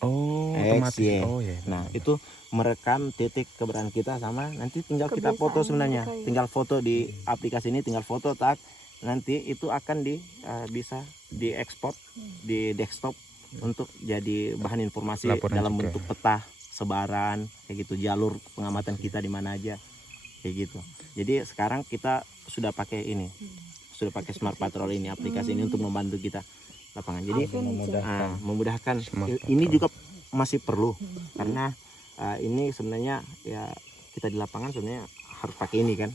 Oh, X, Y. Oh ya. Nah itu merekam titik keberadaan kita, sama nanti tinggal kita foto sebenarnya. Tinggal foto di aplikasi ini, tinggal foto tak. Nanti itu akan bisa diekspor di desktop untuk jadi bahan informasi laporan dalam juga. bentuk peta sebaran kayak gitu, jalur pengamatan kita di mana aja kayak gitu. Jadi sekarang kita sudah pakai ini, sudah pakai Smart Patrol ini, aplikasi ini untuk membantu kita lapangan. Jadi memudahkan. Ini juga masih perlu karena ini sebenarnya ya kita di lapangan sebenarnya harus pakai ini kan.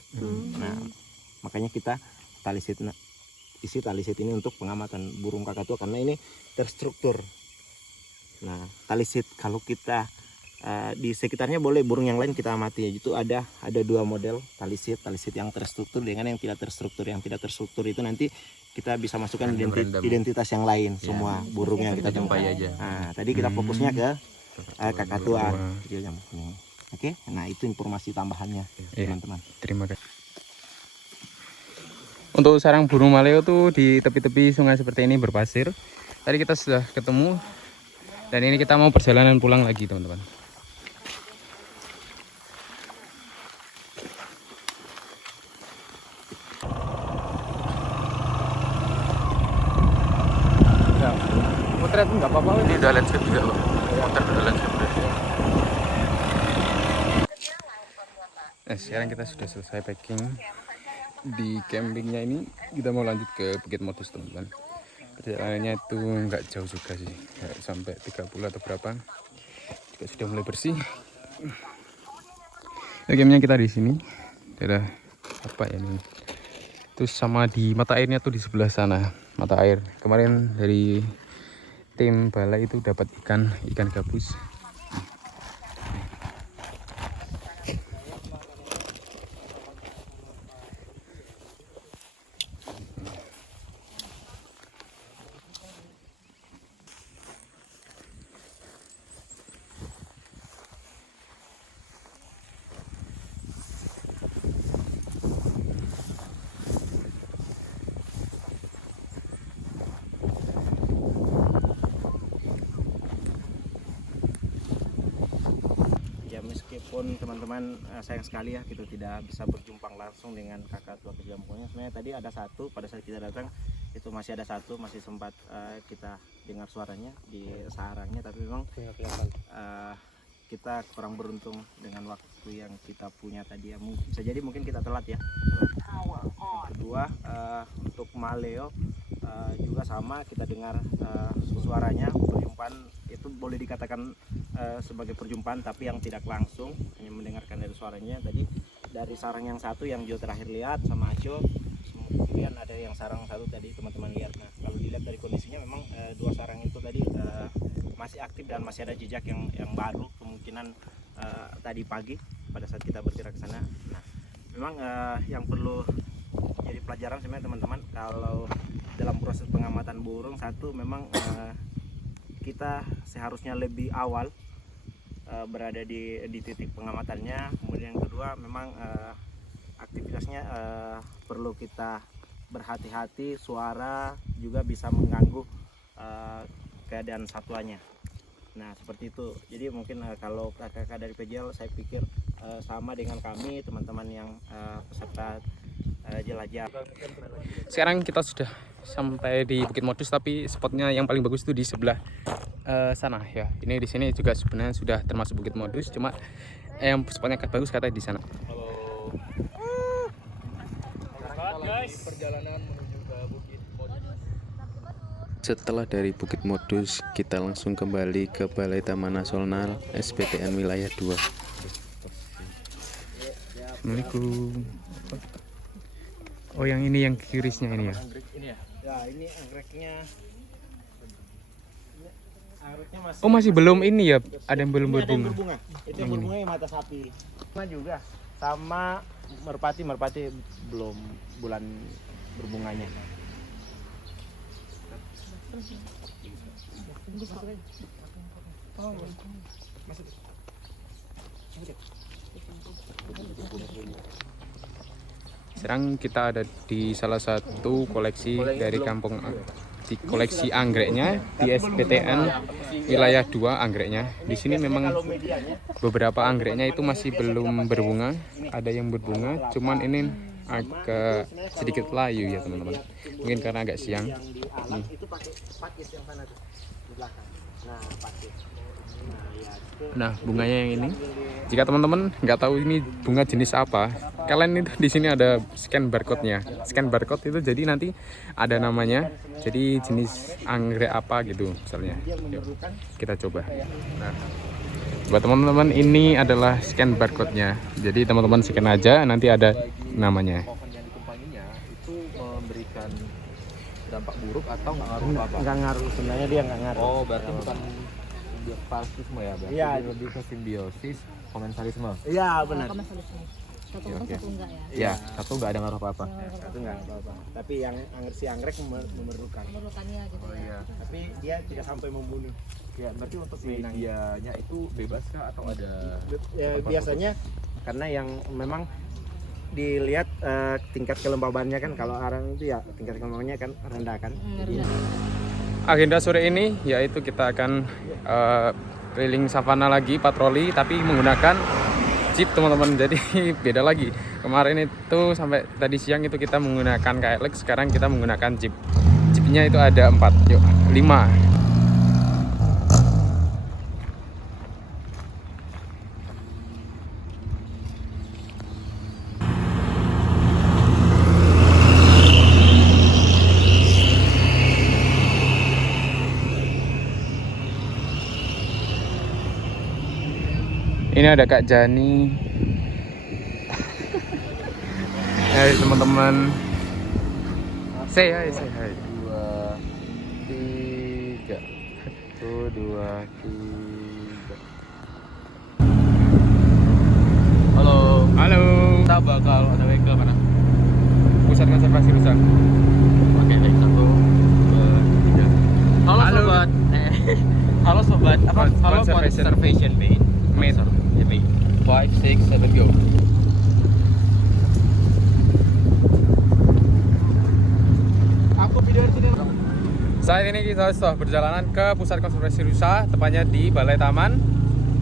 Nah makanya kita isi tali sheet ini untuk pengamatan burung kakatua karena ini terstruktur. Nah tali sheet kalau kita di sekitarnya boleh burung yang lain kita amati. Itu ada 2 model tali sheet yang terstruktur dengan yang tidak terstruktur. Yang tidak terstruktur itu nanti kita bisa masukkan identitas yang lain ya. Semua burung yang kita jumpai aja. Nah tadi kita fokusnya ke kakatua. Oke, nah itu informasi tambahannya teman-teman. Terima kasih. Untuk sarang burung maleo tuh di tepi-tepi sungai seperti ini berpasir. Tadi kita sudah ketemu dan ini kita mau perjalanan pulang lagi teman-teman. Potret nggak apa-apa. Ini udah landscape juga loh. Muter udah landscape. Nah, sekarang kita sudah selesai packing di campingnya ini. Kita mau lanjut ke Bukit Modus teman-teman. Perjalanannya itu nggak jauh juga sih, kayak sampai 30 atau berapa. Juga sudah mulai bersih. Nah, campnya kita di sini. Ada apa ya ini? Terus sama di mata airnya tuh di sebelah sana, mata air. Kemarin dari tim balai itu dapat ikan gabus. Meskipun teman-teman sayang sekali ya kita tidak bisa berjumpa langsung dengan kakak tua Kejampungnya. Sebenarnya tadi ada satu, pada saat kita datang itu masih ada satu, masih sempat kita dengar suaranya di sarangnya, tapi memang kita kurang beruntung dengan waktu yang kita punya tadi ya. Bisa jadi mungkin kita telat ya. Yang kedua untuk maleo juga sama, kita dengar suaranya perjumpaan itu boleh dikatakan sebagai perjumpaan tapi yang tidak langsung, hanya mendengarkan dari suaranya. Tadi dari sarang yang satu yang Jo terakhir lihat sama Aco, kemudian ada yang sarang satu tadi teman-teman lihat. Nah kalau dilihat dari kondisinya memang dua sarang itu tadi masih aktif dan masih ada jejak yang baru, kemungkinan tadi pagi pada saat kita bergerak ke sana. Nah memang yang perlu jadi pelajaran sebenarnya teman-teman, kalau dalam proses pengamatan burung, satu memang kita seharusnya lebih awal berada di titik pengamatannya. Kemudian yang kedua memang aktivitasnya perlu kita berhati-hati, suara juga bisa mengganggu keadaan satwanya. Nah seperti itu. Jadi mungkin kalau kakak-kakak dari PJL saya pikir sama dengan kami teman-teman yang peserta jelajah. Sekarang kita sudah sampai di Bukit Modus, tapi spotnya yang paling bagus itu di sebelah sana ya. Ini di sini juga sebenarnya sudah termasuk Bukit Modus, cuma yang spotnya bagus katanya di sana. Perjalanan menuju ke Bukit Modus. Setelah dari Bukit Modus, kita langsung kembali ke Balai Taman Nasional SPTN Wilayah 2. Assalamualaikum. Oh yang ini yang kirisnya ini ya? Ini ya? Ya ini anggreknya. Oh masih belum ini ya? Ada yang belum berbunga? Itu yang berbunga yang mata sapi. Sama juga, sama merpati belum bulan berbunganya. Sekarang kita ada di salah satu koleksi dari kampung, di koleksi anggreknya di SPTN Wilayah 2 anggreknya. Di sini memang beberapa anggreknya itu masih belum berbunga, ada yang berbunga, cuman ini agak sedikit layu ya teman-teman. Mungkin karena agak siang. Nih. Nah, bunganya yang ini. Jika teman-teman nggak tahu ini bunga jenis apa, kalian itu di sini ada scan barcode-nya. Scan barcode itu jadi nanti ada namanya. Jadi jenis anggrek apa gitu misalnya. Yuk, kita coba. Nah, buat teman-teman ini adalah scan barcode-nya. Jadi teman-teman scan aja, nanti ada namanya. Pohon yang ditumpanginya itu memberikan dampak buruk atau nggak ngaruh apa-apa? Nggak ngaruh, sebenarnya dia nggak ngaruh. Oh, berarti bukan parasitisme ya, berarti ya, lebih ke simbiosis komensalisme. Iya benar. Satu Oke, untung, oke. satu enggak ya. Ya, satu nggak ada ngaruh apa-apa. Satu nggak apa-apa. Tapi yang si anggrek memerlukan. Memerlukannya gitu Oh ya. iya. Tapi dia tidak sampai membunuh. Ya, berarti untuk Menang. medianya itu bebas kah atau ada Ya, apa-apa biasanya karena yang memang dilihat tingkat kelembabannya kan, kalau arang itu ya tingkat kelembabannya kan rendah kan. Jadi, Agenda sore ini yaitu kita akan keliling savana lagi, patroli, tapi menggunakan jeep teman-teman. Jadi beda lagi. Kemarin itu sampai tadi siang itu kita menggunakan KLX, sekarang kita menggunakan jeep. Jeepnya itu ada 4, 5. Ini ada Kak Jani. Hai teman-teman. Say hi, say hi. 2, 3. 1, 2, 3. Halo. Halo. Kita bakal ada ke mana? Pusat Konservasi Rusa. Oke, baik. 1, 2, 3. Halo, Halo. sobat. Halo sobat. Apa? Halo Conservation. conservation mate. Mate. Ya, mate. 5, 6, 7, go. Saat ini kita sudah berjalanan ke Pusat Konservasi Rusa, tepatnya di Balai Taman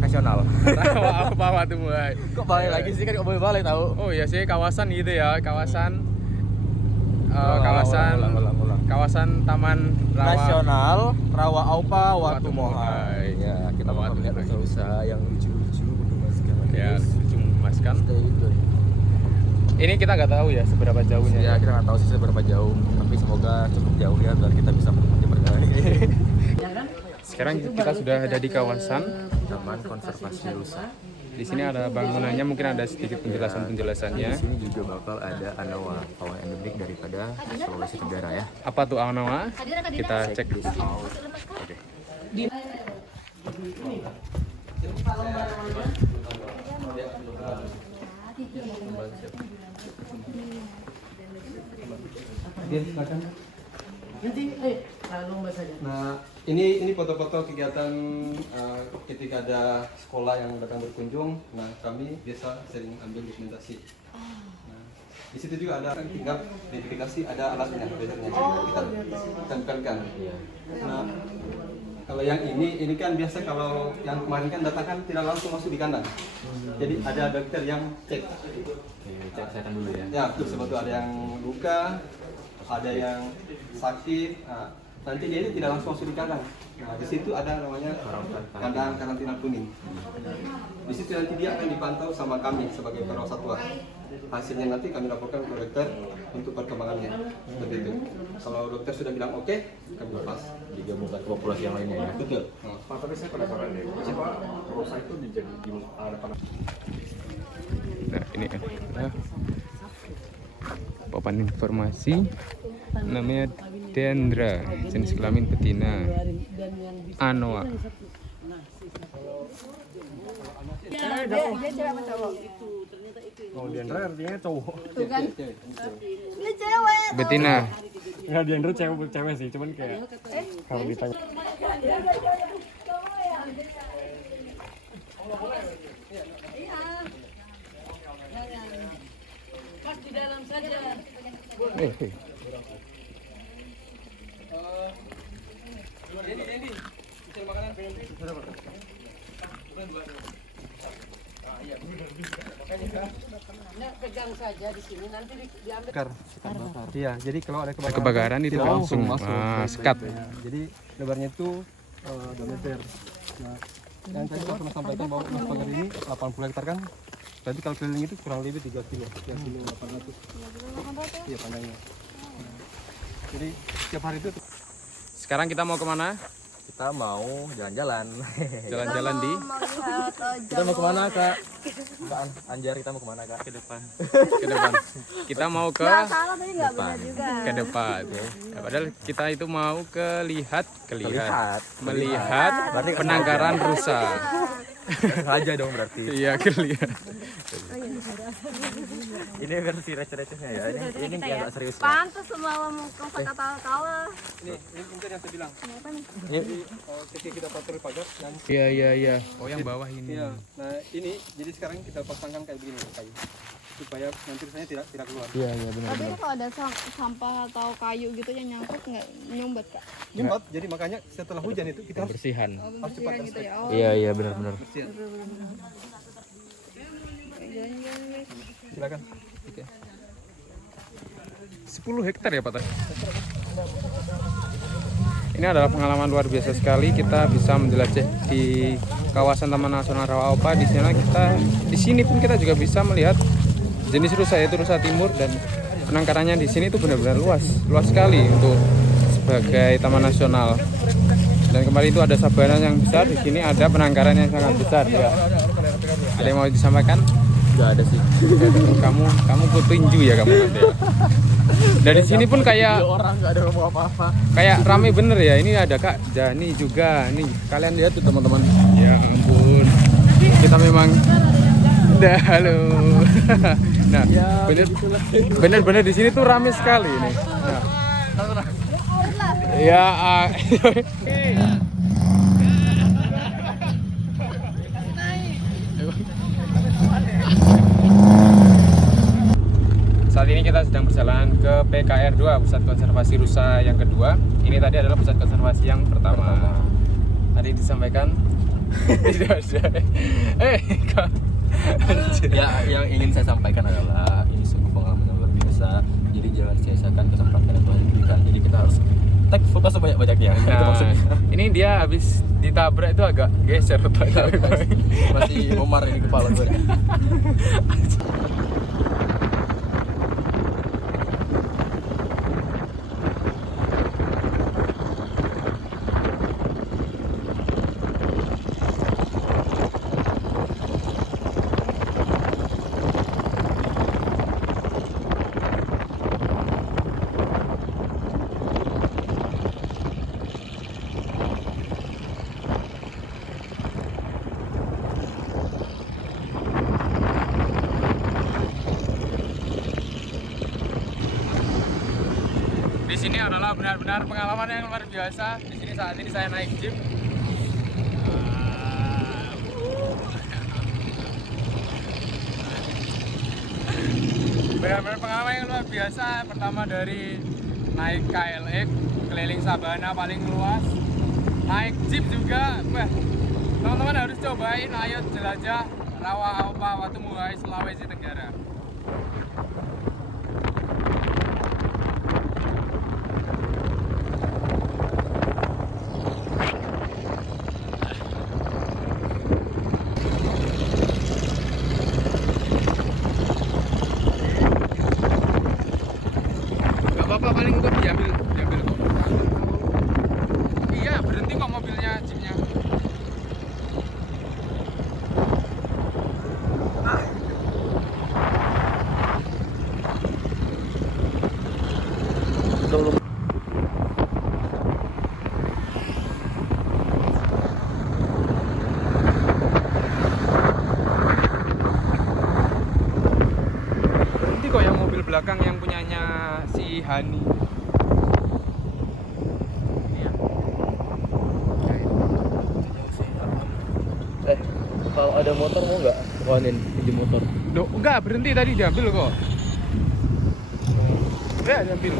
Nasional. Rawa apa tuh, Boy? Kok balik lagi sih, kan kok boleh balik tahu? Oh iya sih, kawasan gitu ya, kawasan kawasan Taman Rawa Nasional Rawa Aupa Watumohai. Ya, kita bakal melihat usaha yang lucu-lucu mengemaskan. Ya, lucu memuaskan. Stay tune. Ini kita nggak tahu ya seberapa jauhnya. Ya, kita nggak tahu sih seberapa jauh, tapi semoga cukup jauh ya biar kita bisa menikmati mereka. Sekarang kita sudah ada di kawasan Taman Konservasi Rusa. Di sini ada bangunannya, mungkin ada sedikit penjelasannya. Di sini juga bakal ada anawa, fauna endemik daripada Sulawesi Tenggara ya. Apa tuh anawa? Kita cek dulu. Oke. Nah, ini foto-foto kegiatan ketika ada sekolah yang datang berkunjung. Nah, kami biasa sering ambil dokumentasi. Nah, di situ juga ada tinggal identifikasi, ada alatnya biasanya kita tempelkan. Nah, kalau yang ini kan biasa, kalau yang kemarin kan datang kan tidak langsung masuk di kandang. Jadi ada dokter yang cek. Cek kesehatan dulu ya. Ya, betul, sebetulnya ada yang luka, ada yang sakit. Nah, nanti dia ini tidak langsung masuk di kandang. Nah, di situ ada namanya kandang karantina kuning. Di situ nanti dia akan dipantau sama kami sebagai perawat satwa. Hasilnya nanti kami laporkan ke dokter untuk perkembangannya. Seperti itu. Kalau dokter sudah bilang oke, kami lepas. Digabungkan ke populasi yang lainnya ya. Betul. Pak, tapi saya penasaran deh, siapa Rosa itu jadi di hadapan? Nah, ini kan papan informasi, namanya Dendra, jenis kelamin betina, Anoa. Dia cewek apa cowok? Oh, Diandra artinya cowok. Tuh kan? Dia cewek. Betina. Enggak, Diandra cewek sih, cuman kayak kalau ditanya. Pas di dalam saja. Dendi, bisa makanan pengen sudah makan. Nah, pegang saja di sini, nanti diambil. Iya, jadi kalau ada Kebakaran itu langsung sekat. Ya, jadi lebarnya itu 2 meter. Nah, yang tadi saya pernah sampaikan bahwa Mas Pagar ini 80 hektar kan. Berarti kalau keliling itu kurang lebih 3 kilo, 3 kilo 800. Iya panjangnya. Nah, jadi setiap hari itu. Sekarang kita mau kemana? Kita mau jalan-jalan. Jalan-jalan di? Kita mau kemana Kak? Kak Anjar, kita mau kemana Kak? Ke depan. Ke depan. Kita mau ke Salah tadi nggak benar juga. ke depan. Ya, padahal kita itu mau melihat Melihat penangkaran rusa. Aja dong berarti. Iya, geli ya. Ini versi receh-recehnya ya. Ini agak serius. Ya. Pantes semalam kau ketawa-tawa. Ini yang saya bilang. Kenapa nih? Ketika kita patroli pagar dan Iya. Oh, yang bawah ini. iya. Nah, ini jadi sekarang kita pasangkan kayak begini kayu. Supaya nanti rusaknya tidak keluar. Iya, benar. Tapi ini kalau ada sampah atau kayu gitu yang nyangkut nggak nyumbat kak? Nyumbat, jadi makanya setelah hujan itu kita harus Bersihan. harus cepat Gitu ya. Oh, Iya benar-benar. bersihan. jalan-jalan. Silakan. Oke. 10 hektar ya Pak Tan? Ini adalah pengalaman luar biasa sekali. Kita bisa menjelajah di kawasan Taman Nasional Rawa Aupa. Di sini pun kita juga bisa melihat jenis rusa, yaitu rusa timur, dan penangkarannya di sini itu benar-benar luas sekali untuk sebagai taman nasional. Dan kemarin itu ada sabana yang besar, di sini ada penangkaran yang sangat besar ya. Ada yang mau disampaikan? Gak ada sih. Kamu petinju ya kamu nanti ya. Dari sini pun kayak orang nggak ada ngomong apa-apa. Kayak rame bener ya. Ini ada Kak Jani juga. Nih kalian lihat tuh teman-teman. Ya ampun. Kita memang halo. Nah, bener di sini tuh rame sekali nih. Nah. Ya. Saat ini kita sedang berjalan ke PKR 2, Pusat Konservasi Rusa yang kedua. Ini tadi adalah pusat konservasi yang pertama. Tadi disampaikan. Ya, yang ingin saya sampaikan adalah ini sungguh pengalaman yang luar biasa. Jadi jangan sia-siakan kesempatan yang Tuhan berikan. Jadi kita harus take foto sebanyak-banyaknya. Itu Nah, maksudnya. ini dia habis ditabrak itu agak geser Masih memar ini kepala gue. Di sini adalah benar-benar pengalaman yang luar biasa. Di sini saat ini saya naik jeep. Benar-benar pengalaman yang luar biasa. Pertama dari naik KLX keliling sabana paling luas, naik jeep juga. Wah, teman-teman harus cobain. Ayo jelajah Rawa Aupa, Watumungai, Sulawesi Tenggara. Bapak paling untuk diambil kok. Iya, berhenti kok mobilnya, jeepnya. Berhenti kok yang mobil belakang yang punyanya si Hani. Kalau ada motor mau nggak tuanin pinjam motor? Loh, enggak, berhenti tadi diambil kok. Udah diambil.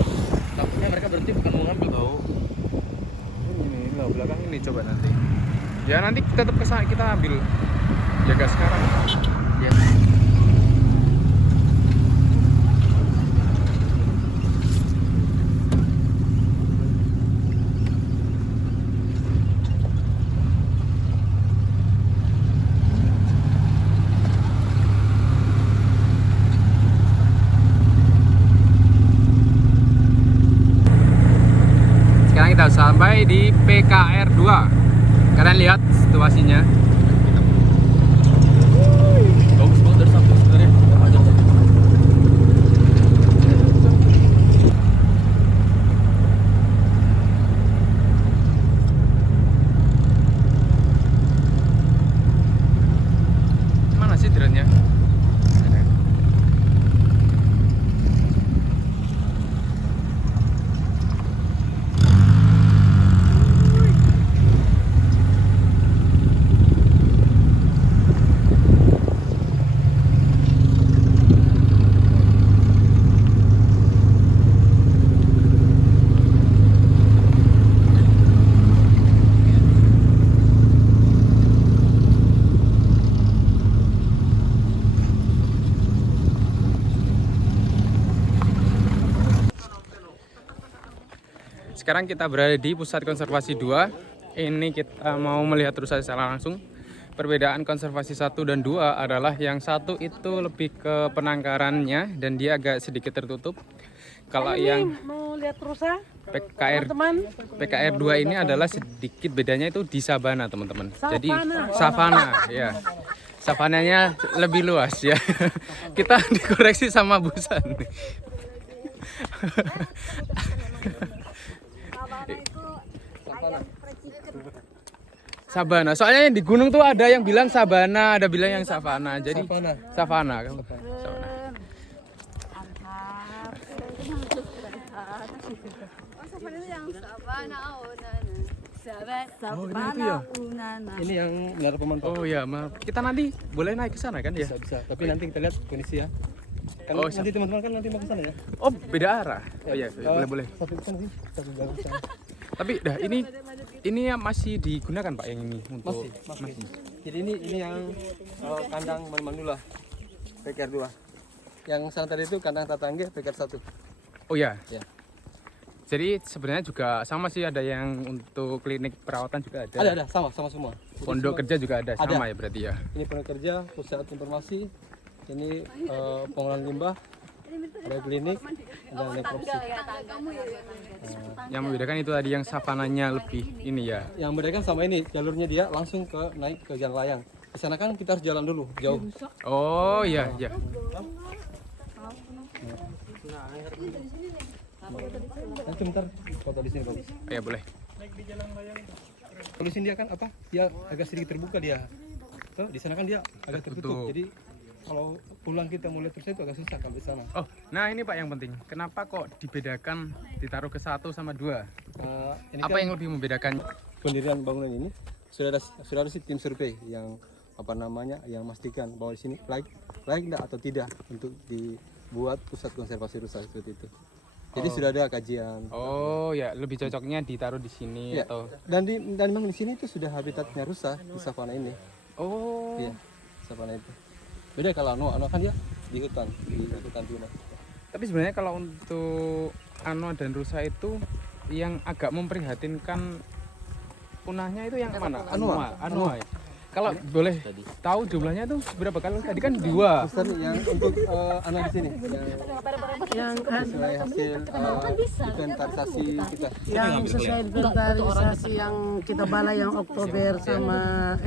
Takutnya mereka berhenti bukan mau ngambil tau. Ini loh, belakang ini coba nanti. Ya nanti tetap kesana kita ambil. Jaga sekarang. Ya. Sekarang kita sampai di PKR 2. Kalian lihat situasinya. Bagus banget dari samping sebenarnya. sekarang kita berada di Pusat Konservasi 2. Ini kita mau melihat rusa secara langsung. Perbedaan konservasi 1 dan 2 adalah yang satu itu lebih ke penangkarannya dan dia agak sedikit tertutup. Kalau yang mau lihat rusa? PKR 2 ini adalah sedikit bedanya itu di sabana, teman-teman. Jadi Savana. savana, ya. Savananya lebih luas ya. Kita dikoreksi sama Busan. Sabana. Soalnya di gunung tuh ada yang bilang sabana, ada bilang yang savana. Jadi savana. Ini yang menara pemantau. Oh ya, maaf. Kita nanti boleh naik ke sana kan ya? Bisa. Tapi nanti kita lihat kondisi ya. Kan Oh, nanti teman-teman kan nanti mau ke sana ya. Oh, beda arah. Oh iya, boleh. Satu ke sana sih, satu jalan ke sana. Tapi dah ini yang masih digunakan Pak yang ini untuk Masih. Jadi ini yang kandang Manula PKR 2. Yang sana tadi itu kandang Tatangge PKR 1. Oh ya. Ya. Jadi sebenarnya juga sama sih, ada yang untuk klinik perawatan juga ada. Ada sama semua. Pondok kerja juga ada, sama ya berarti ya. Ini pondok kerja, pusat informasi, ini pengolahan limbah, ada klinik, ada nekropsi. Yang membedakan itu tadi yang savananya lebih ini ya. Yang membedakan sama ini jalurnya dia langsung naik ke jalan layang. Di sana kan kita harus jalan dulu jauh. Oh iya. Nanti bentar foto di sini bagus. Ya boleh. Kalau di sini dia kan apa? Dia agak sedikit terbuka dia. Tuh, di sana kan dia agak tertutup. Jadi kalau pulang kita mulai terus itu agak susah kalau di sana. Oh, nah ini Pak yang penting. Kenapa kok dibedakan ditaruh ke 1 sama 2? Ini Apa kan yang lebih membedakan? Pendirian bangunan ini sudah ada sih tim survei yang yang memastikan bahwa di sini layak enggak atau tidak untuk dibuat pusat konservasi rusa seperti itu. Jadi sudah ada kajian. Oh ya, lebih cocoknya ditaruh di sini ya. atau Dan memang di sini itu sudah habitatnya rusa di savana ini. Oh. Iya, savana itu. Beda kalau Anoa kan dia di hutan Tuna. Tapi sebenarnya kalau untuk Anoa dan rusa itu yang agak memprihatinkan punahnya itu yang mana? Anoa. Ya? Kalau boleh tahu jumlahnya tuh berapa kali? Tadi kan 2. Besar yang untuk Anoa di sini. Yang sesuai hasil inventarisasi kita. Yang sesuai inventarisasi yang kita balai yang Oktober sama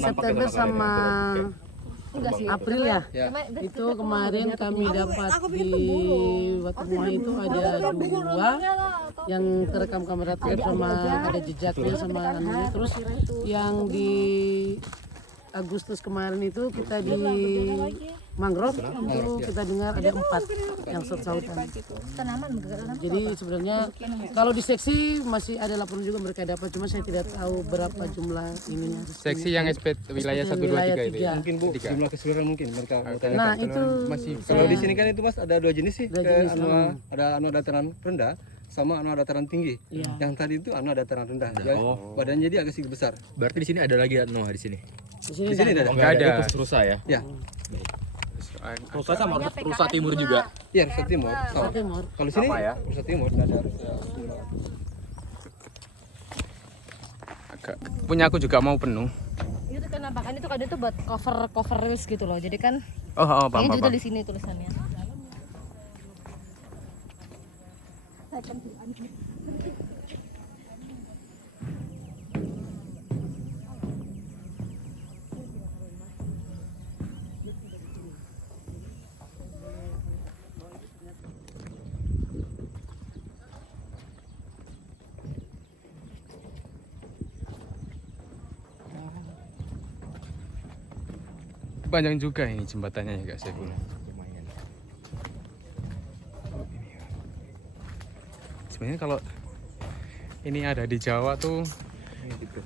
September sama April ya. Itu kemarin kami dapat di Watumuha itu ada 2 yang terekam kamera trap sama ada jejaknya sama anunya. Terus yang di Agustus kemarin itu kita di mangrove itu kita dengar ada 4 yang sautan. Jadi sebenarnya kalau di seksi masih ada laporan juga mereka dapat, cuma saya tidak tahu berapa jumlah ininya. Seksi yang SP wilayah 1, 2, 3 itu ya? Mungkin Bu, jumlah keseluruhan mungkin mereka. Nah itu masih kalau di sini kan itu Mas ada 2 jenis sih. Ada Anoa dataran rendah sama Anoa dataran tinggi. Yang tadi itu Anoa dataran rendah. Badannya dia agak sedikit besar. Berarti di sini ada lagi Anoa di sini. Di sini enggak ada. Itu rusa ya? Ya. Rusa sama rusa timur juga. Iya, rusa timur. Kalau sini ya? Rusa timur ada rusa. Agak punya aku juga mau penuh. Itu kenapa kan itu kadang itu buat cover reels gitu loh. Jadi kan Paham. juga di sini tulisannya. Panjang juga ini jembatannya ya Kak Saiful. Sebenarnya kalau ini ada di Jawa tuh gitu.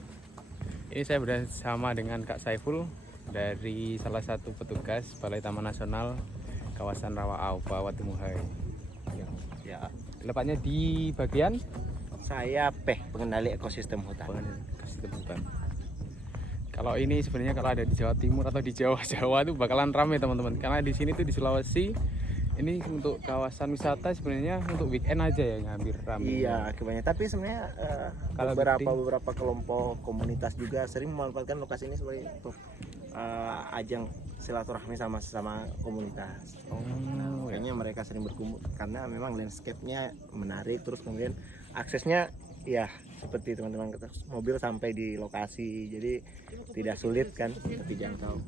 Ini saya bersama dengan Kak Saiful dari salah satu petugas Balai Taman Nasional kawasan Rawa Aupa Watumuha. Ya. Lepatnya di bagian saya pengendali ekosistem hutan. Kalau ini sebenarnya kalau ada di Jawa Timur atau di Jawa itu bakalan ramai teman-teman. Karena di sini tuh di Sulawesi Ini untuk kawasan wisata sebenarnya untuk weekend aja ya, hampir ramai. Iya, kebanyakan. Tapi sebenarnya Kalau beberapa kelompok komunitas juga sering memanfaatkan lokasi ini sebagai ajang silaturahmi sama komunitas. Kayaknya mereka sering berkumpul karena memang landscape-nya menarik, terus kemudian aksesnya ya seperti teman-teman kata, mobil sampai di lokasi, jadi tidak sulit kan untuk dijangkau.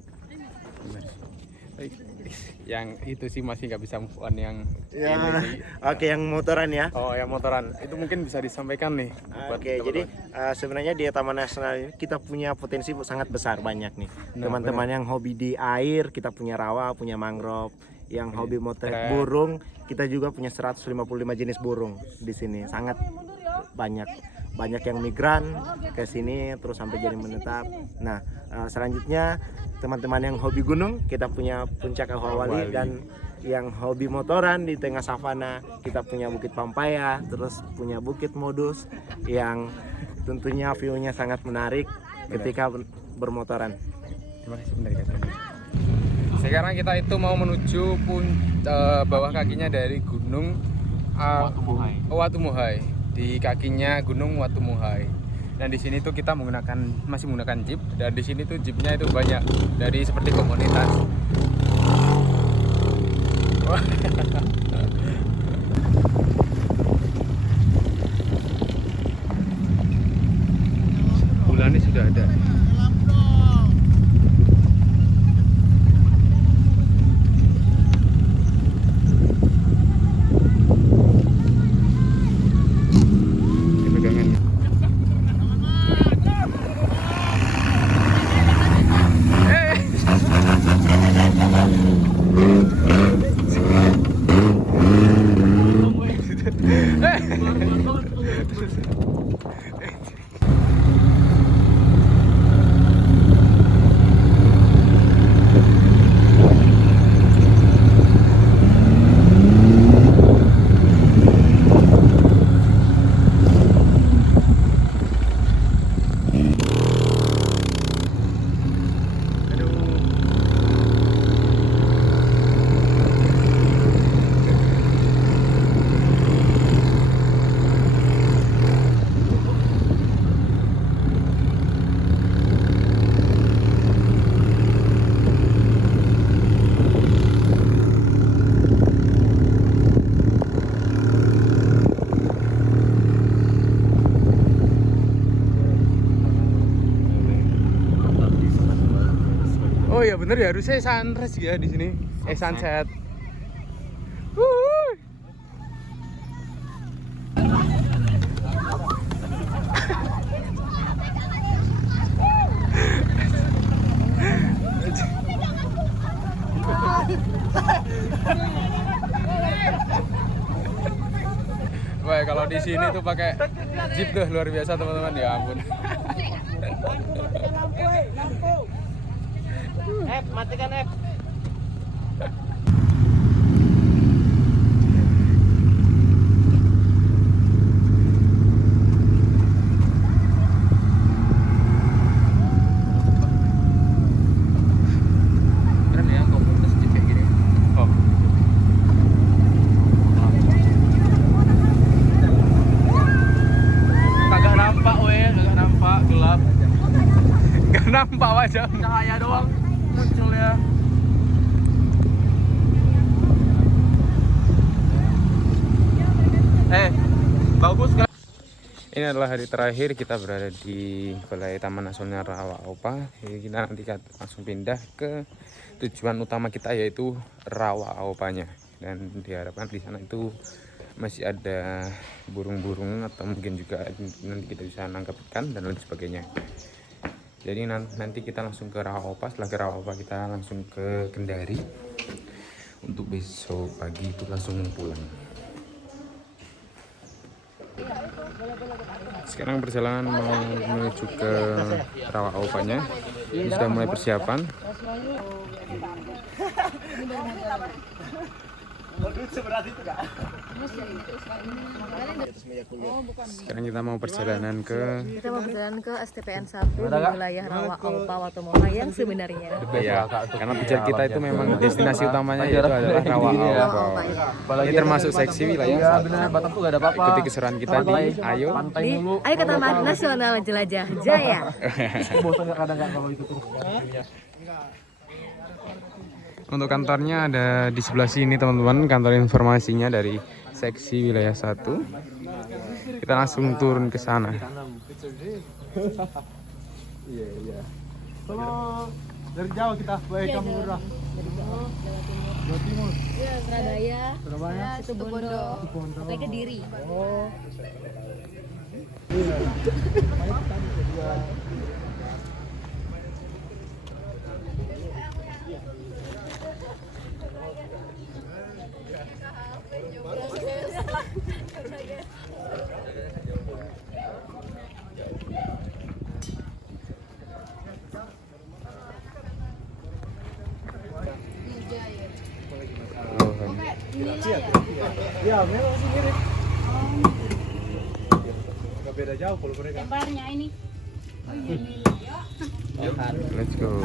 Yang itu sih masih nggak bisa move on yang Ya, ini sih. oke, yang motoran ya. Oh, yang motoran itu mungkin bisa disampaikan nih. Oke, jadi sebenarnya di Taman Nasional ini kita punya potensi sangat besar, banyak nih. Teman-teman yang hobi di air, kita punya rawa, punya mangrove. Yang hobi motret burung, kita juga punya 155 jenis burung di sini. Sangat banyak yang migran ke sini terus sampai jadi menetap. Nah, selanjutnya teman-teman yang hobi gunung, kita punya Puncak Ahwawali, dan yang hobi motoran di tengah savana, kita punya Bukit Pampaya, terus punya Bukit Modus yang tentunya view-nya sangat menarik ketika bermotoran. Terima kasih benar. Sekarang kita itu mau menuju bawah kakinya dari Gunung Watumuhai. Di kakinya Gunung Watumuhai. Dan di sini tuh kita masih menggunakan jeep, dan di sini tuh jeepnya itu banyak dari seperti komunitas. Bulannya sudah ada. Oh ya bener ya, harusnya sunrise ya di sini. Sunset. Wah, kalau di sini tuh pakai jeep tuh luar biasa teman-teman, ya ampun. Matikan F. Keren ya komunitas jeep kayak gini. Oh. Kagak nampak gelap. Gak nampak wajah, cahaya doang muncul ya. Bagus kan? Ini adalah hari terakhir kita berada di Balai Taman Nasional Rawa Aupa. Jadi kita nanti langsung pindah ke tujuan utama kita, yaitu Rawa Aupanya. Dan diharapkan di sana itu masih ada burung-burung atau mungkin juga nanti kita bisa nangkap ikan dan lain sebagainya. Jadi nanti kita langsung ke Rawa Aupa. Setelah ke Rawa Aupa kita langsung ke Kendari. Untuk besok pagi itu langsung pulang. Sekarang perjalanan mau menuju ke Rawa Aupanya. Ini sudah mulai persiapan. Sekarang kita mau perjalanan ke STPN 1 di wilayah Rawa Aupa Watomola yang sebenarnya. ya, karena tujuan kita itu memang destinasi utamanya itu adalah Rawa Aupa. Ini termasuk seksi wilayah 1. Ikuti keseruan kita di Ayo Ayo ke Taman Nasional Jelajah Jaya. Untuk kantornya ada di sebelah sini teman-teman, kantor informasinya dari seksi wilayah 1. Kita langsung turun ke sana. Iya. Kalau dari jauh kita baik kamu udah. Jawa Timur. Iya, Surabaya. Surabaya. Situbondo. Sampai Kediri. Oh. Ya, memang masih mirip. Gak beda jauh kalau mereka. Gambarnya ini. Let's go.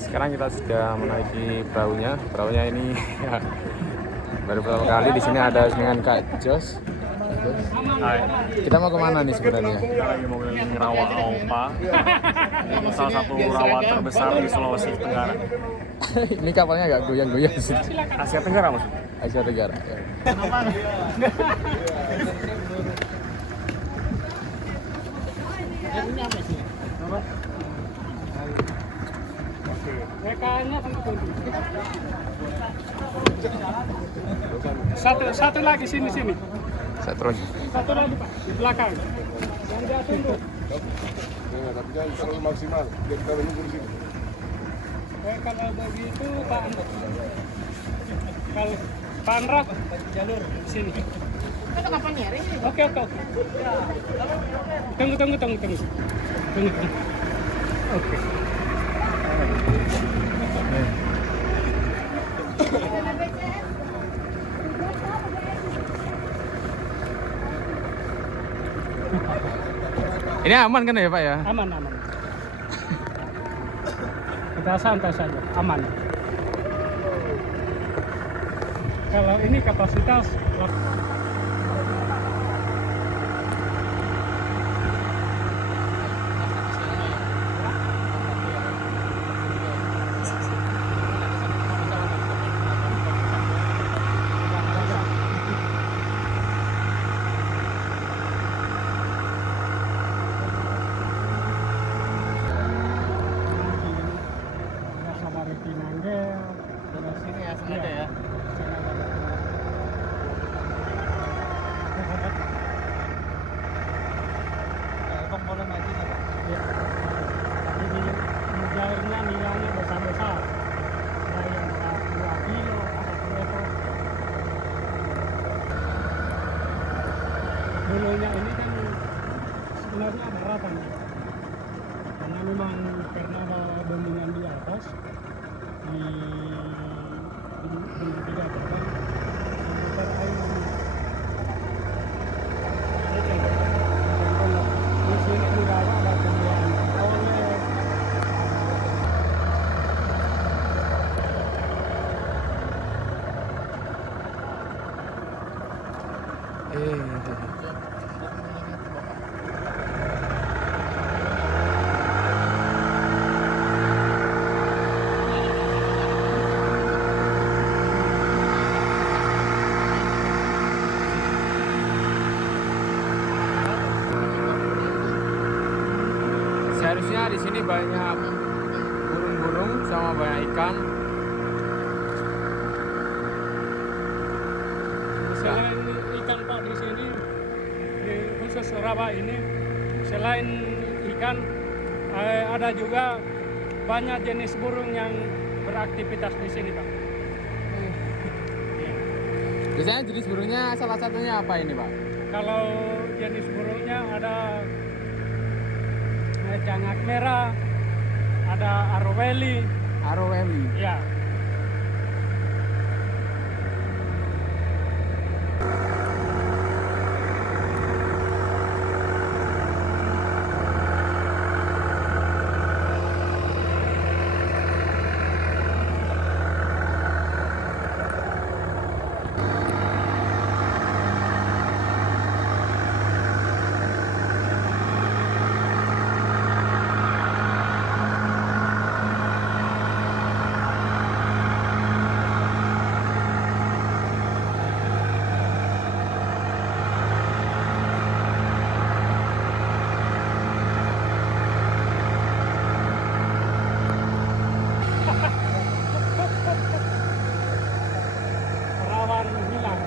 Sekarang kita sudah menaiki perahunya. Perahunya ini ya, baru pertama kali di sini ada dengan Kak Jos. Kita mau kemana nih sebenarnya? Kita lagi mau keliling Rawa Aupa. Ini salah satu rawa terbesar di Sulawesi Tenggara. Ini kapalnya agak goyang-goyang sih. Asia Tenggara maksudnya? Asia Tenggara. Ya. Satu lagi sini. Satu lagi. Satu lagi Pak, di belakang. Yang dia tunduk. Tapi jangan terlalu maksimal, biar kita menunggu di sini. Kalau begitu Pak Andra. Kalau Pak Andra jalur sini. Kita kapan nyari? Oke. Tunggu. Oke. Ini aman kan ya Pak ya? Aman. Kita santai saja, aman. Kalau ini kapasitas Sini ya, sengaja ya. Abang boleh maju nggak? Jadi jairnya nilainya besar-besar. Ada yang 2 kilo, ada 1 meter. Dulunya ini kan sebenarnya berapa nih? Karena memang karena ada bendungan di atas, di banyak burung-burung sama banyak ikan. Selain ikan Pak di sini, di khusus rawa ini, selain ikan ada juga banyak jenis burung yang beraktivitas di sini Pak. Biasanya jenis burungnya salah satunya apa ini Pak? Kalau jenis burungnya ada cangak merah, ada aroweli. Aroweli. Ya. Rawan hilang.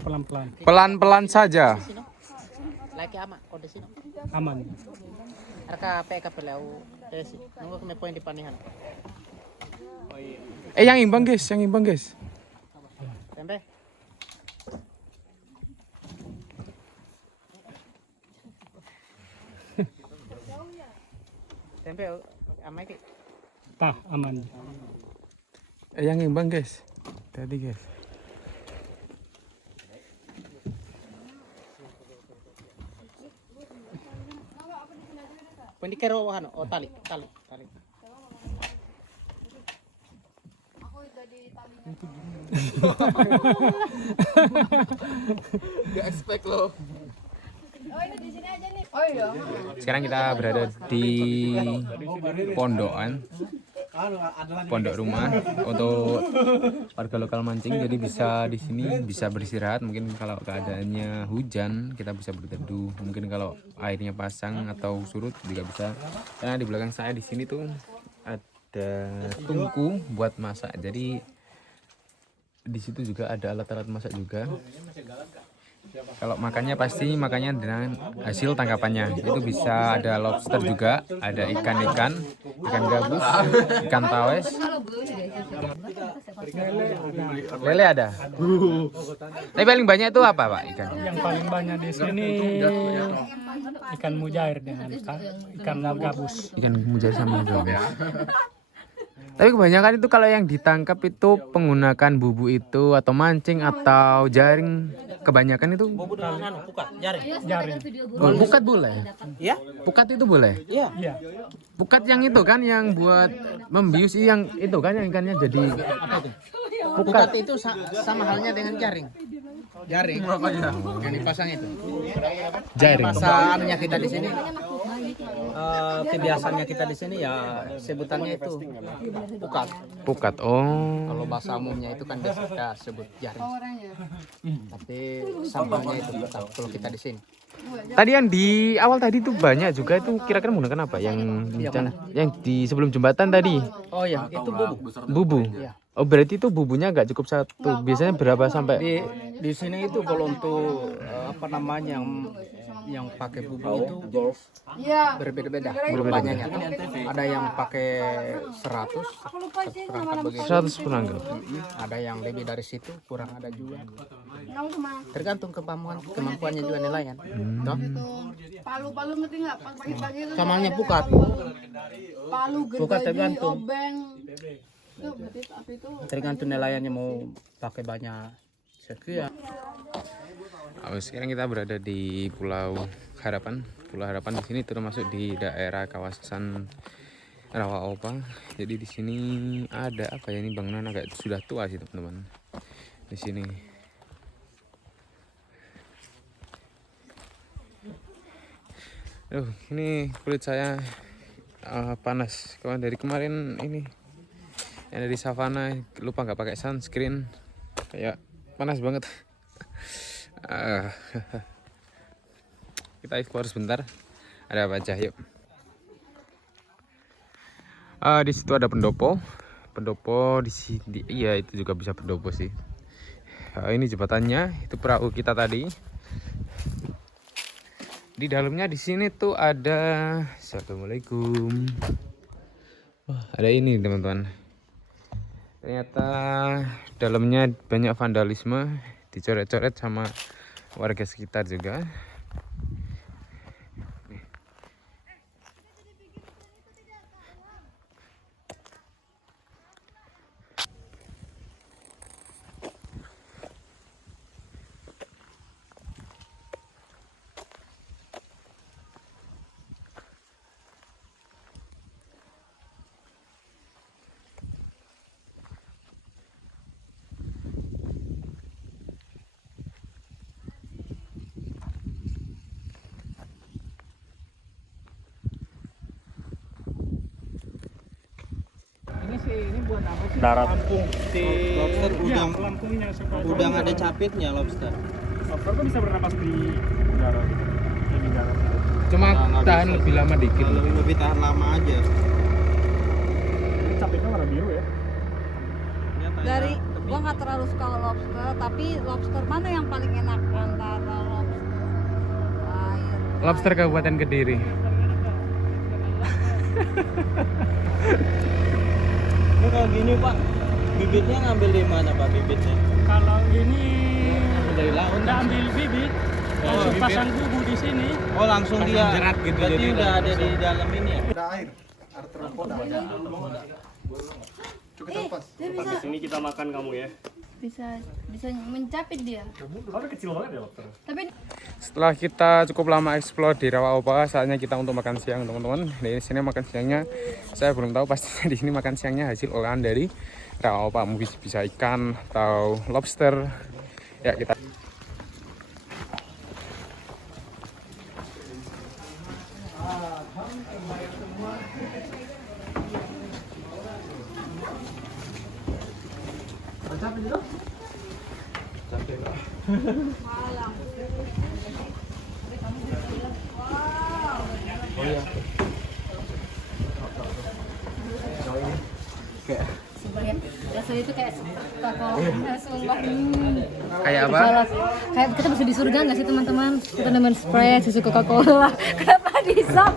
Pelan-pelan. Pelan-pelan saja. Lagi aman, kode sini. Aman. Arka PK pelau, desi. Nunggu kami poin di panihan. Yang imbang guys, yang imbang guys. Tempe. Tempe, amai ki. Tah, aman. Yang imbang guys. Tadi guys. Poin di kero wahano, oh tali. Gak expect loh. Oh ini di sini aja nih. Oh iya. Sekarang kita berada di pondokan, pondok rumah untuk warga lokal mancing. Jadi bisa di sini bisa beristirahat. Mungkin kalau keadaannya hujan kita bisa berteduh. Mungkin kalau airnya pasang atau surut juga bisa. Karena di belakang saya di sini tuh ada tungku buat masak. Jadi di situ juga ada alat-alat masak juga. Kalau makannya pasti makannya dengan hasil tangkapannya. Itu bisa ada lobster juga, ada ikan gabus, ikan tawes. Lele ada. Tapi paling banyak itu apa Pak ikan? Yang paling banyak di sini ikan mujair dengan ikan gabus. Ikan mujair sama gabus. Tapi kebanyakan itu kalau yang ditangkap itu menggunakan bubu itu atau mancing atau jaring. Kebanyakan itu Jaring. oh, pukat boleh? Iya. Pukat itu boleh? Iya. Pukat yang itu kan yang buat membius yang itu kan yang ikannya jadi Pukat itu sama halnya dengan jaring. Jaring. Yang dipasang itu. jaring. Kebiasaannya kita di sini. Kebiasaannya kita di sini ya sebutannya itu pukat. Pukat. Oh. Kalau bahasa umumnya itu kan kita sebut jaring. Tapi sambalnya itu pukat kalau kita di sini. Tadi yang di awal tadi itu banyak juga itu kira-kira menggunakan apa? Yang di sebelum jembatan tadi. Oh ya, itu bubu. Bubu. Oh berarti itu bubunya nggak cukup satu. Biasanya berapa sampai? Di sini itu kalau untuk apa namanya yang pakai bubu itu berbeda-beda banyaknya. Ada yang pakai 100 perangkat begitu. 100 perangkat. Ada yang lebih dari situ, kurang ada juga. Tergantung kemampuannya juga nelayan. Toh? Palu-palu ngerti nggak? Pagi-pagi itu. Samanya pukat. Palu Pukat gergaji, tergantung. obeng. Itu berarti api itu. Tergantung nelayannya mau pakai banyak sekian. Sekarang kita berada di Pulau Harapan. Pulau Harapan di sini termasuk di daerah kawasan Rawaopa. Jadi di sini ada apa ya, ini bangunan agak sudah tua sih teman-teman. Di sini. Ini kulit saya panas. Kawan dari kemarin ini yang dari savana lupa nggak pakai sunscreen, kayak panas banget. Kita explore sebentar. Ada apa aja? Yuk. Di situ ada pendopo. Pendopo di sini. Iya, itu juga bisa pendopo sih. Ini jembatannya. Itu perahu kita tadi. Di dalamnya di sini tuh ada. Assalamualaikum. Wah, ada ini teman-teman. Ternyata dalamnya banyak vandalisme, dicoret-coret sama warga sekitar juga. Ini buat apa sih? Darat. Lobster udang. Pelampungnya supaya Udang ada capitnya lobster. Lobster tuh bisa bernapas di darat. Di darat. Cuma tahan lebih lama dikit. Lebih tahan lama aja. Ini capitnya warna biru ya. Dari gua nggak terlalu suka lobster, tapi lobster mana yang paling enak antara lobster air? Lobster Kabupaten Kediri. Ini kalau gini Pak, bibitnya ngambil di mana Pak bibitnya? Kalau ini Dari laut. udah ambil bibit, langsung bibit. pasang bubu di sini. Oh langsung dia jerat gitu, berarti jadi udah ada di dalam ini ya? Ada air arthropoda. Cukup lepas. Dia bisa Di sini kita makan kamu ya. bisa mencapit dia. Kamu kecil banget ya lobster. Tapi Setelah kita cukup lama explore di Rawaopa, saatnya kita untuk makan siang teman-teman. Di sini makan siangnya saya belum tahu pastinya. Di sini makan siangnya hasil olahan dari Rawaopa, mungkin bisa ikan atau lobster. Ya kita. Rasanya itu kayak Coca-Cola. Sumpah. Kayak apa? Kayak kita bisa di surga nggak sih teman-teman? Kita nemen Sprite, susu Coca-Cola. Kenapa disam?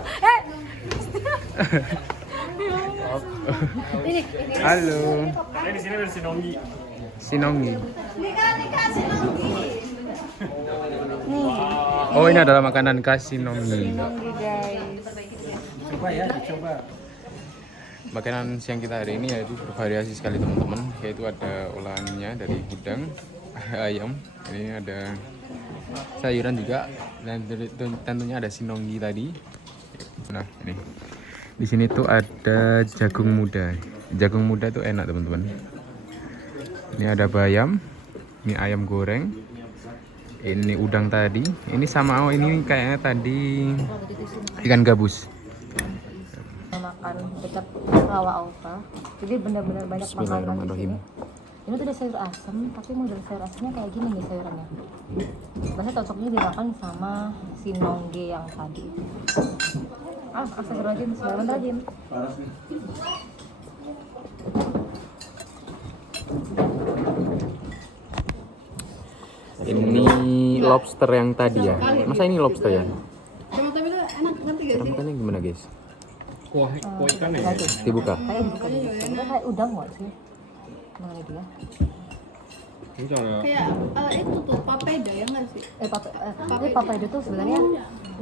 Ini. Halo. Di sini ada sinonggi. Sinonggi. nikah sinonggi. Oh, ini adalah makanan khas Sinonggi. Sinonggi guys. Coba ya, dicoba. Makanan siang kita hari ini yaitu bervariasi sekali teman-teman, yaitu ada olahannya dari udang, ayam, ini ada sayuran juga, dan tentunya ada sinonggi tadi. Nah ini di sini tuh ada jagung muda. Jagung muda tuh enak teman-teman. Ini ada bayam, ini ayam goreng, ini udang tadi, ini sama ini kayaknya tadi ikan gabus. Makan dekat Rawaopa, jadi benar-benar banyak makanan di Bismillahirrahmanirrahim. sini. Ini tuh ada sayur asem, tapi model sayur asemnya kayak gini nih sayurannya. Biasanya cocoknya dimakan sama sinonggi yang tadi. Astagfirullahaladzim, bismillahirrahmanirrahim. Ini lobster yang tadi ya. Masa ini lobster ya? Cuma tapi itu enak, ngerti gak Cara sih? makannya gimana guys? Kuah ikan ya. Dibuka. Kayak dibuka dulu. Sebenarnya kayak udang nggak sih? Mana dia? Ini cara Kayak itu tuh papeda ya nggak sih? Papeda tuh sebenarnya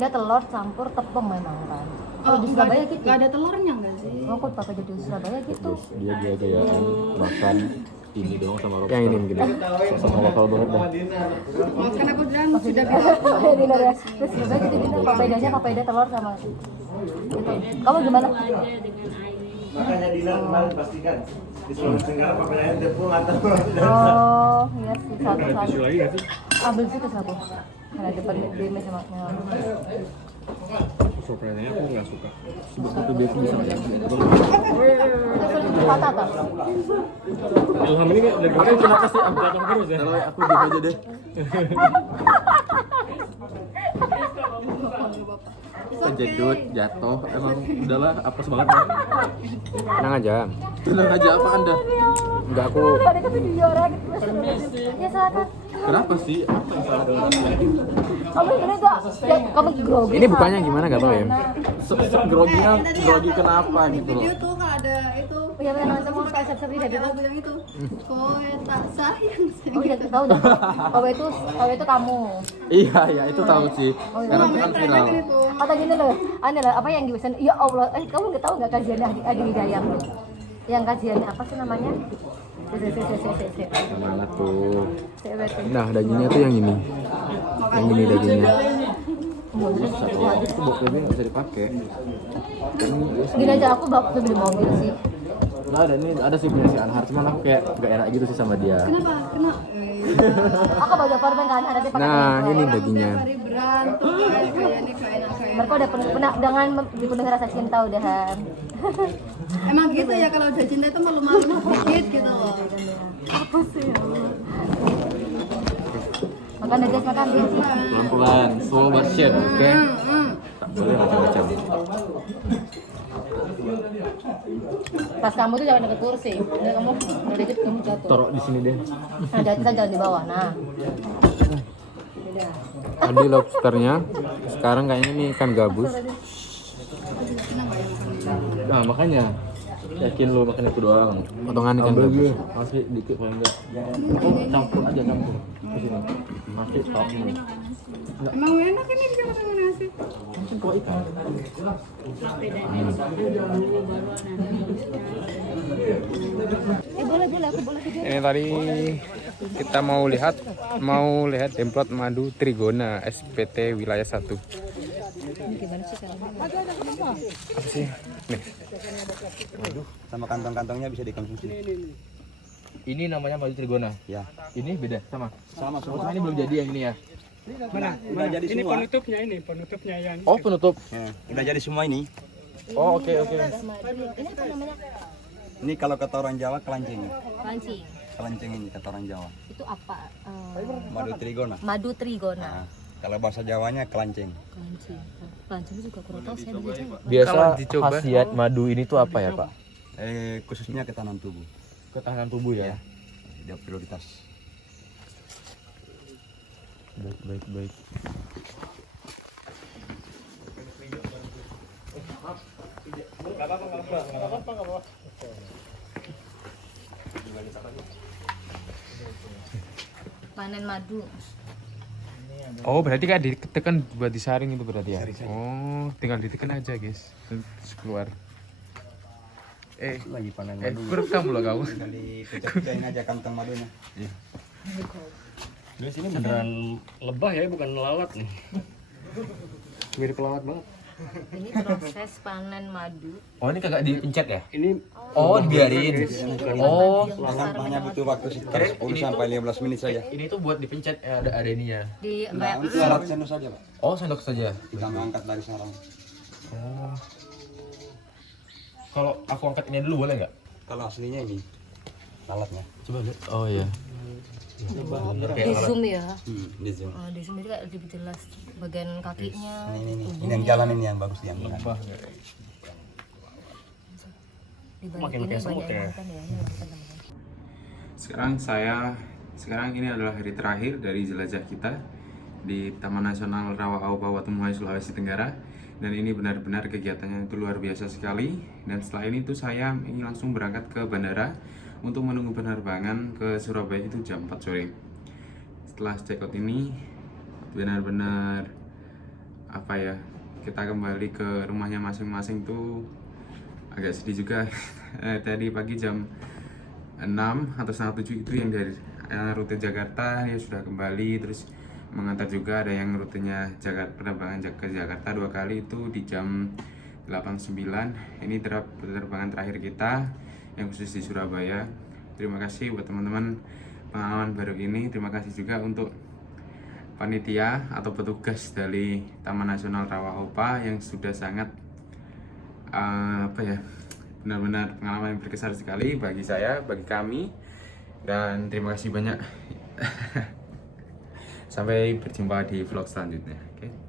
dia telur campur tepung memang kan. Kalau di Surabaya gitu. Nggak ada telurnya nggak sih? Oh, kok papa jadi Surabaya gitu? Dia gaya-gayaan makan ini doang sama lobster. Yang ini mungkin. Sama lokal banget dah. Makan aku dan sudah Kayak dinner ya. Terus Surabaya gitu dinner. Papedanya papeda telur sama gitu. Kamu gimana? Makanya dinner kemarin pastikan di Sulawesi Tenggara papedanya tepung atau Oh, iya sih. Satu. Ambil situ satu. Karena depan DM sama Soprannya aku nggak suka. Satu dia bisa ya. itu patah tak? Ilham ini lagi makan kenapa sih aku jatuh terus ya? Kalau aku diem aja deh. Kejedut, jatuh, emang udahlah apes banget. Tenang aja. Tenang aja apa Anda? Enggak, aku Ada kan video orang gitu. Ya silakan. Kenapa sih? Apa yang salah dengan Kamu ini enggak? Ya, kamu grogi. ini bukanya gimana enggak tahu ya. groginya grogi kenapa gitu loh? Video tuh kalau ada itu Ya memang sama kayak seperti dari aku bilang itu kowe tak sayang Oh iya, tahu dah. Kau itu kamu. Iya, itu tahu sih. Oh, iya. Karena itu kan viral. Atau gini loh, apa yang di pesan? Ya Allah, kamu nggak tahu nggak kajiannya Adi Hidayat? Yang kajiannya apa sih namanya? Mana tuh? Nah, dagingnya tuh yang ini. Yang ini dagingnya. Itu boknya nggak bisa dipakai. Gini aja aku beli mobil sih. Nah, ada sih punya si Anhar, cuman aku kayak gak enak gitu sih sama dia. kenapa Aku bawa permen kan ada pakai. Nah, ini dagingnya. berantem kayak ini kayak Mereka udah pernah dengan dipenuhi rasa cinta udahan. emang gitu ya kalau udah cinta itu malu-malu dikit gitu loh. Apa sih? Makan aja makan dia. Pelan-pelan, slow version, oke? Tak boleh macam-macam. Pas kamu tuh jangan deket kursi. Udah kamu udah dikit kamu jatuh. Taruh di sini deh. Nah, kita jalan di bawah. Nah. Tadi lobsternya, sekarang kayaknya ini ikan gabus. Nah, makanya yakin lu makan itu doang. Potongan ikan gabus. Masih dikit paling enggak. Oh, campur aja campur. Di sini. Masih top ini. Emang enak ini juga sama nasi. Mungkin kuah ikan. Boleh aku boleh video. Ini tadi kita mau lihat demplot madu Trigona SPT wilayah 1. Gimana sih caranya? Apa sih? Nih. Sama kantong-kantongnya bisa dikonsumsi. Ini namanya madu Trigona. Ya. Ini beda sama. Sama semua. Ini belum jadi yang ini ya. Mana? Udah jadi Ini semua. penutupnya yang Oh, penutup. Ya, udah jadi semua ini. Oh, oke. Ini apa namanya? Ini kalau kata orang Jawa kelanceng. Pancing. Kelanceng ini kata orang Jawa. Itu apa? Madu Trigona. Madu Trigona. Nah, kalau bahasa Jawanya kelanceng. Pancing juga kurang tahu saya belajar. Biasa Kalau dicoba. khasiat madu ini tuh apa ya, Pak? Khususnya ketahanan tubuh. Ketahanan tubuh ya. Dia prioritas. Baik. Panen madu. Oh, berarti kayak ditekan buat disaring itu berarti ya? Oh, tinggal ditekan aja, guys. Terus keluar. Lagi panen Eh, madu. berekam loh kamu. Dipecah-pecahin aja kantong madunya. Di sini beneran lebah ya, bukan lalat nih. Mirip lalat banget. Ini proses panen madu. Oh, ini kagak dipencet ya? Ini Oh, dibiarin. Oh, Hanya butuh waktu sekitar 10 sampai 15 menit saja. ini tuh buat dipencet ada ininya. Di Nah, itu alat sendok saja, Pak. Oh, sendok saja. Kita angkat dari sarang. Oh. Kalau aku angkat ini dulu boleh nggak? Kalau aslinya ini alatnya. Coba lihat. Oh iya. di zoom ya. Di zoom. Oh, di zoom itu kayak lebih jelas bagian kakinya. Ini yang jalan ini yang bagus yang Lebah. makin kayak semut ya. Sekarang ini adalah hari terakhir dari jelajah kita di Taman Nasional Rawa Aupa Watumohai Sulawesi Tenggara, dan ini benar-benar kegiatannya itu luar biasa sekali. Dan setelah ini tuh saya ingin langsung berangkat ke bandara untuk menunggu penerbangan ke Surabaya itu jam 4 sore. Setelah check out ini benar-benar kita kembali ke rumahnya masing-masing tuh agak sedih juga. Tadi pagi jam 6 atau setengah 7 itu yang dari rute Jakarta ya sudah kembali, terus mengantar juga ada yang rutenya penerbangan ke Jakarta 2 kali itu di jam 8.09. Ini penerbangan terakhir kita yang khusus di Surabaya. Terima kasih buat teman-teman pengalaman baru ini. Terima kasih juga untuk panitia atau petugas dari Taman Nasional Rawa-Aupa yang sudah sangat benar-benar pengalaman yang berkesan sekali bagi saya, bagi kami, dan terima kasih banyak. Sampai berjumpa di vlog selanjutnya. Oke.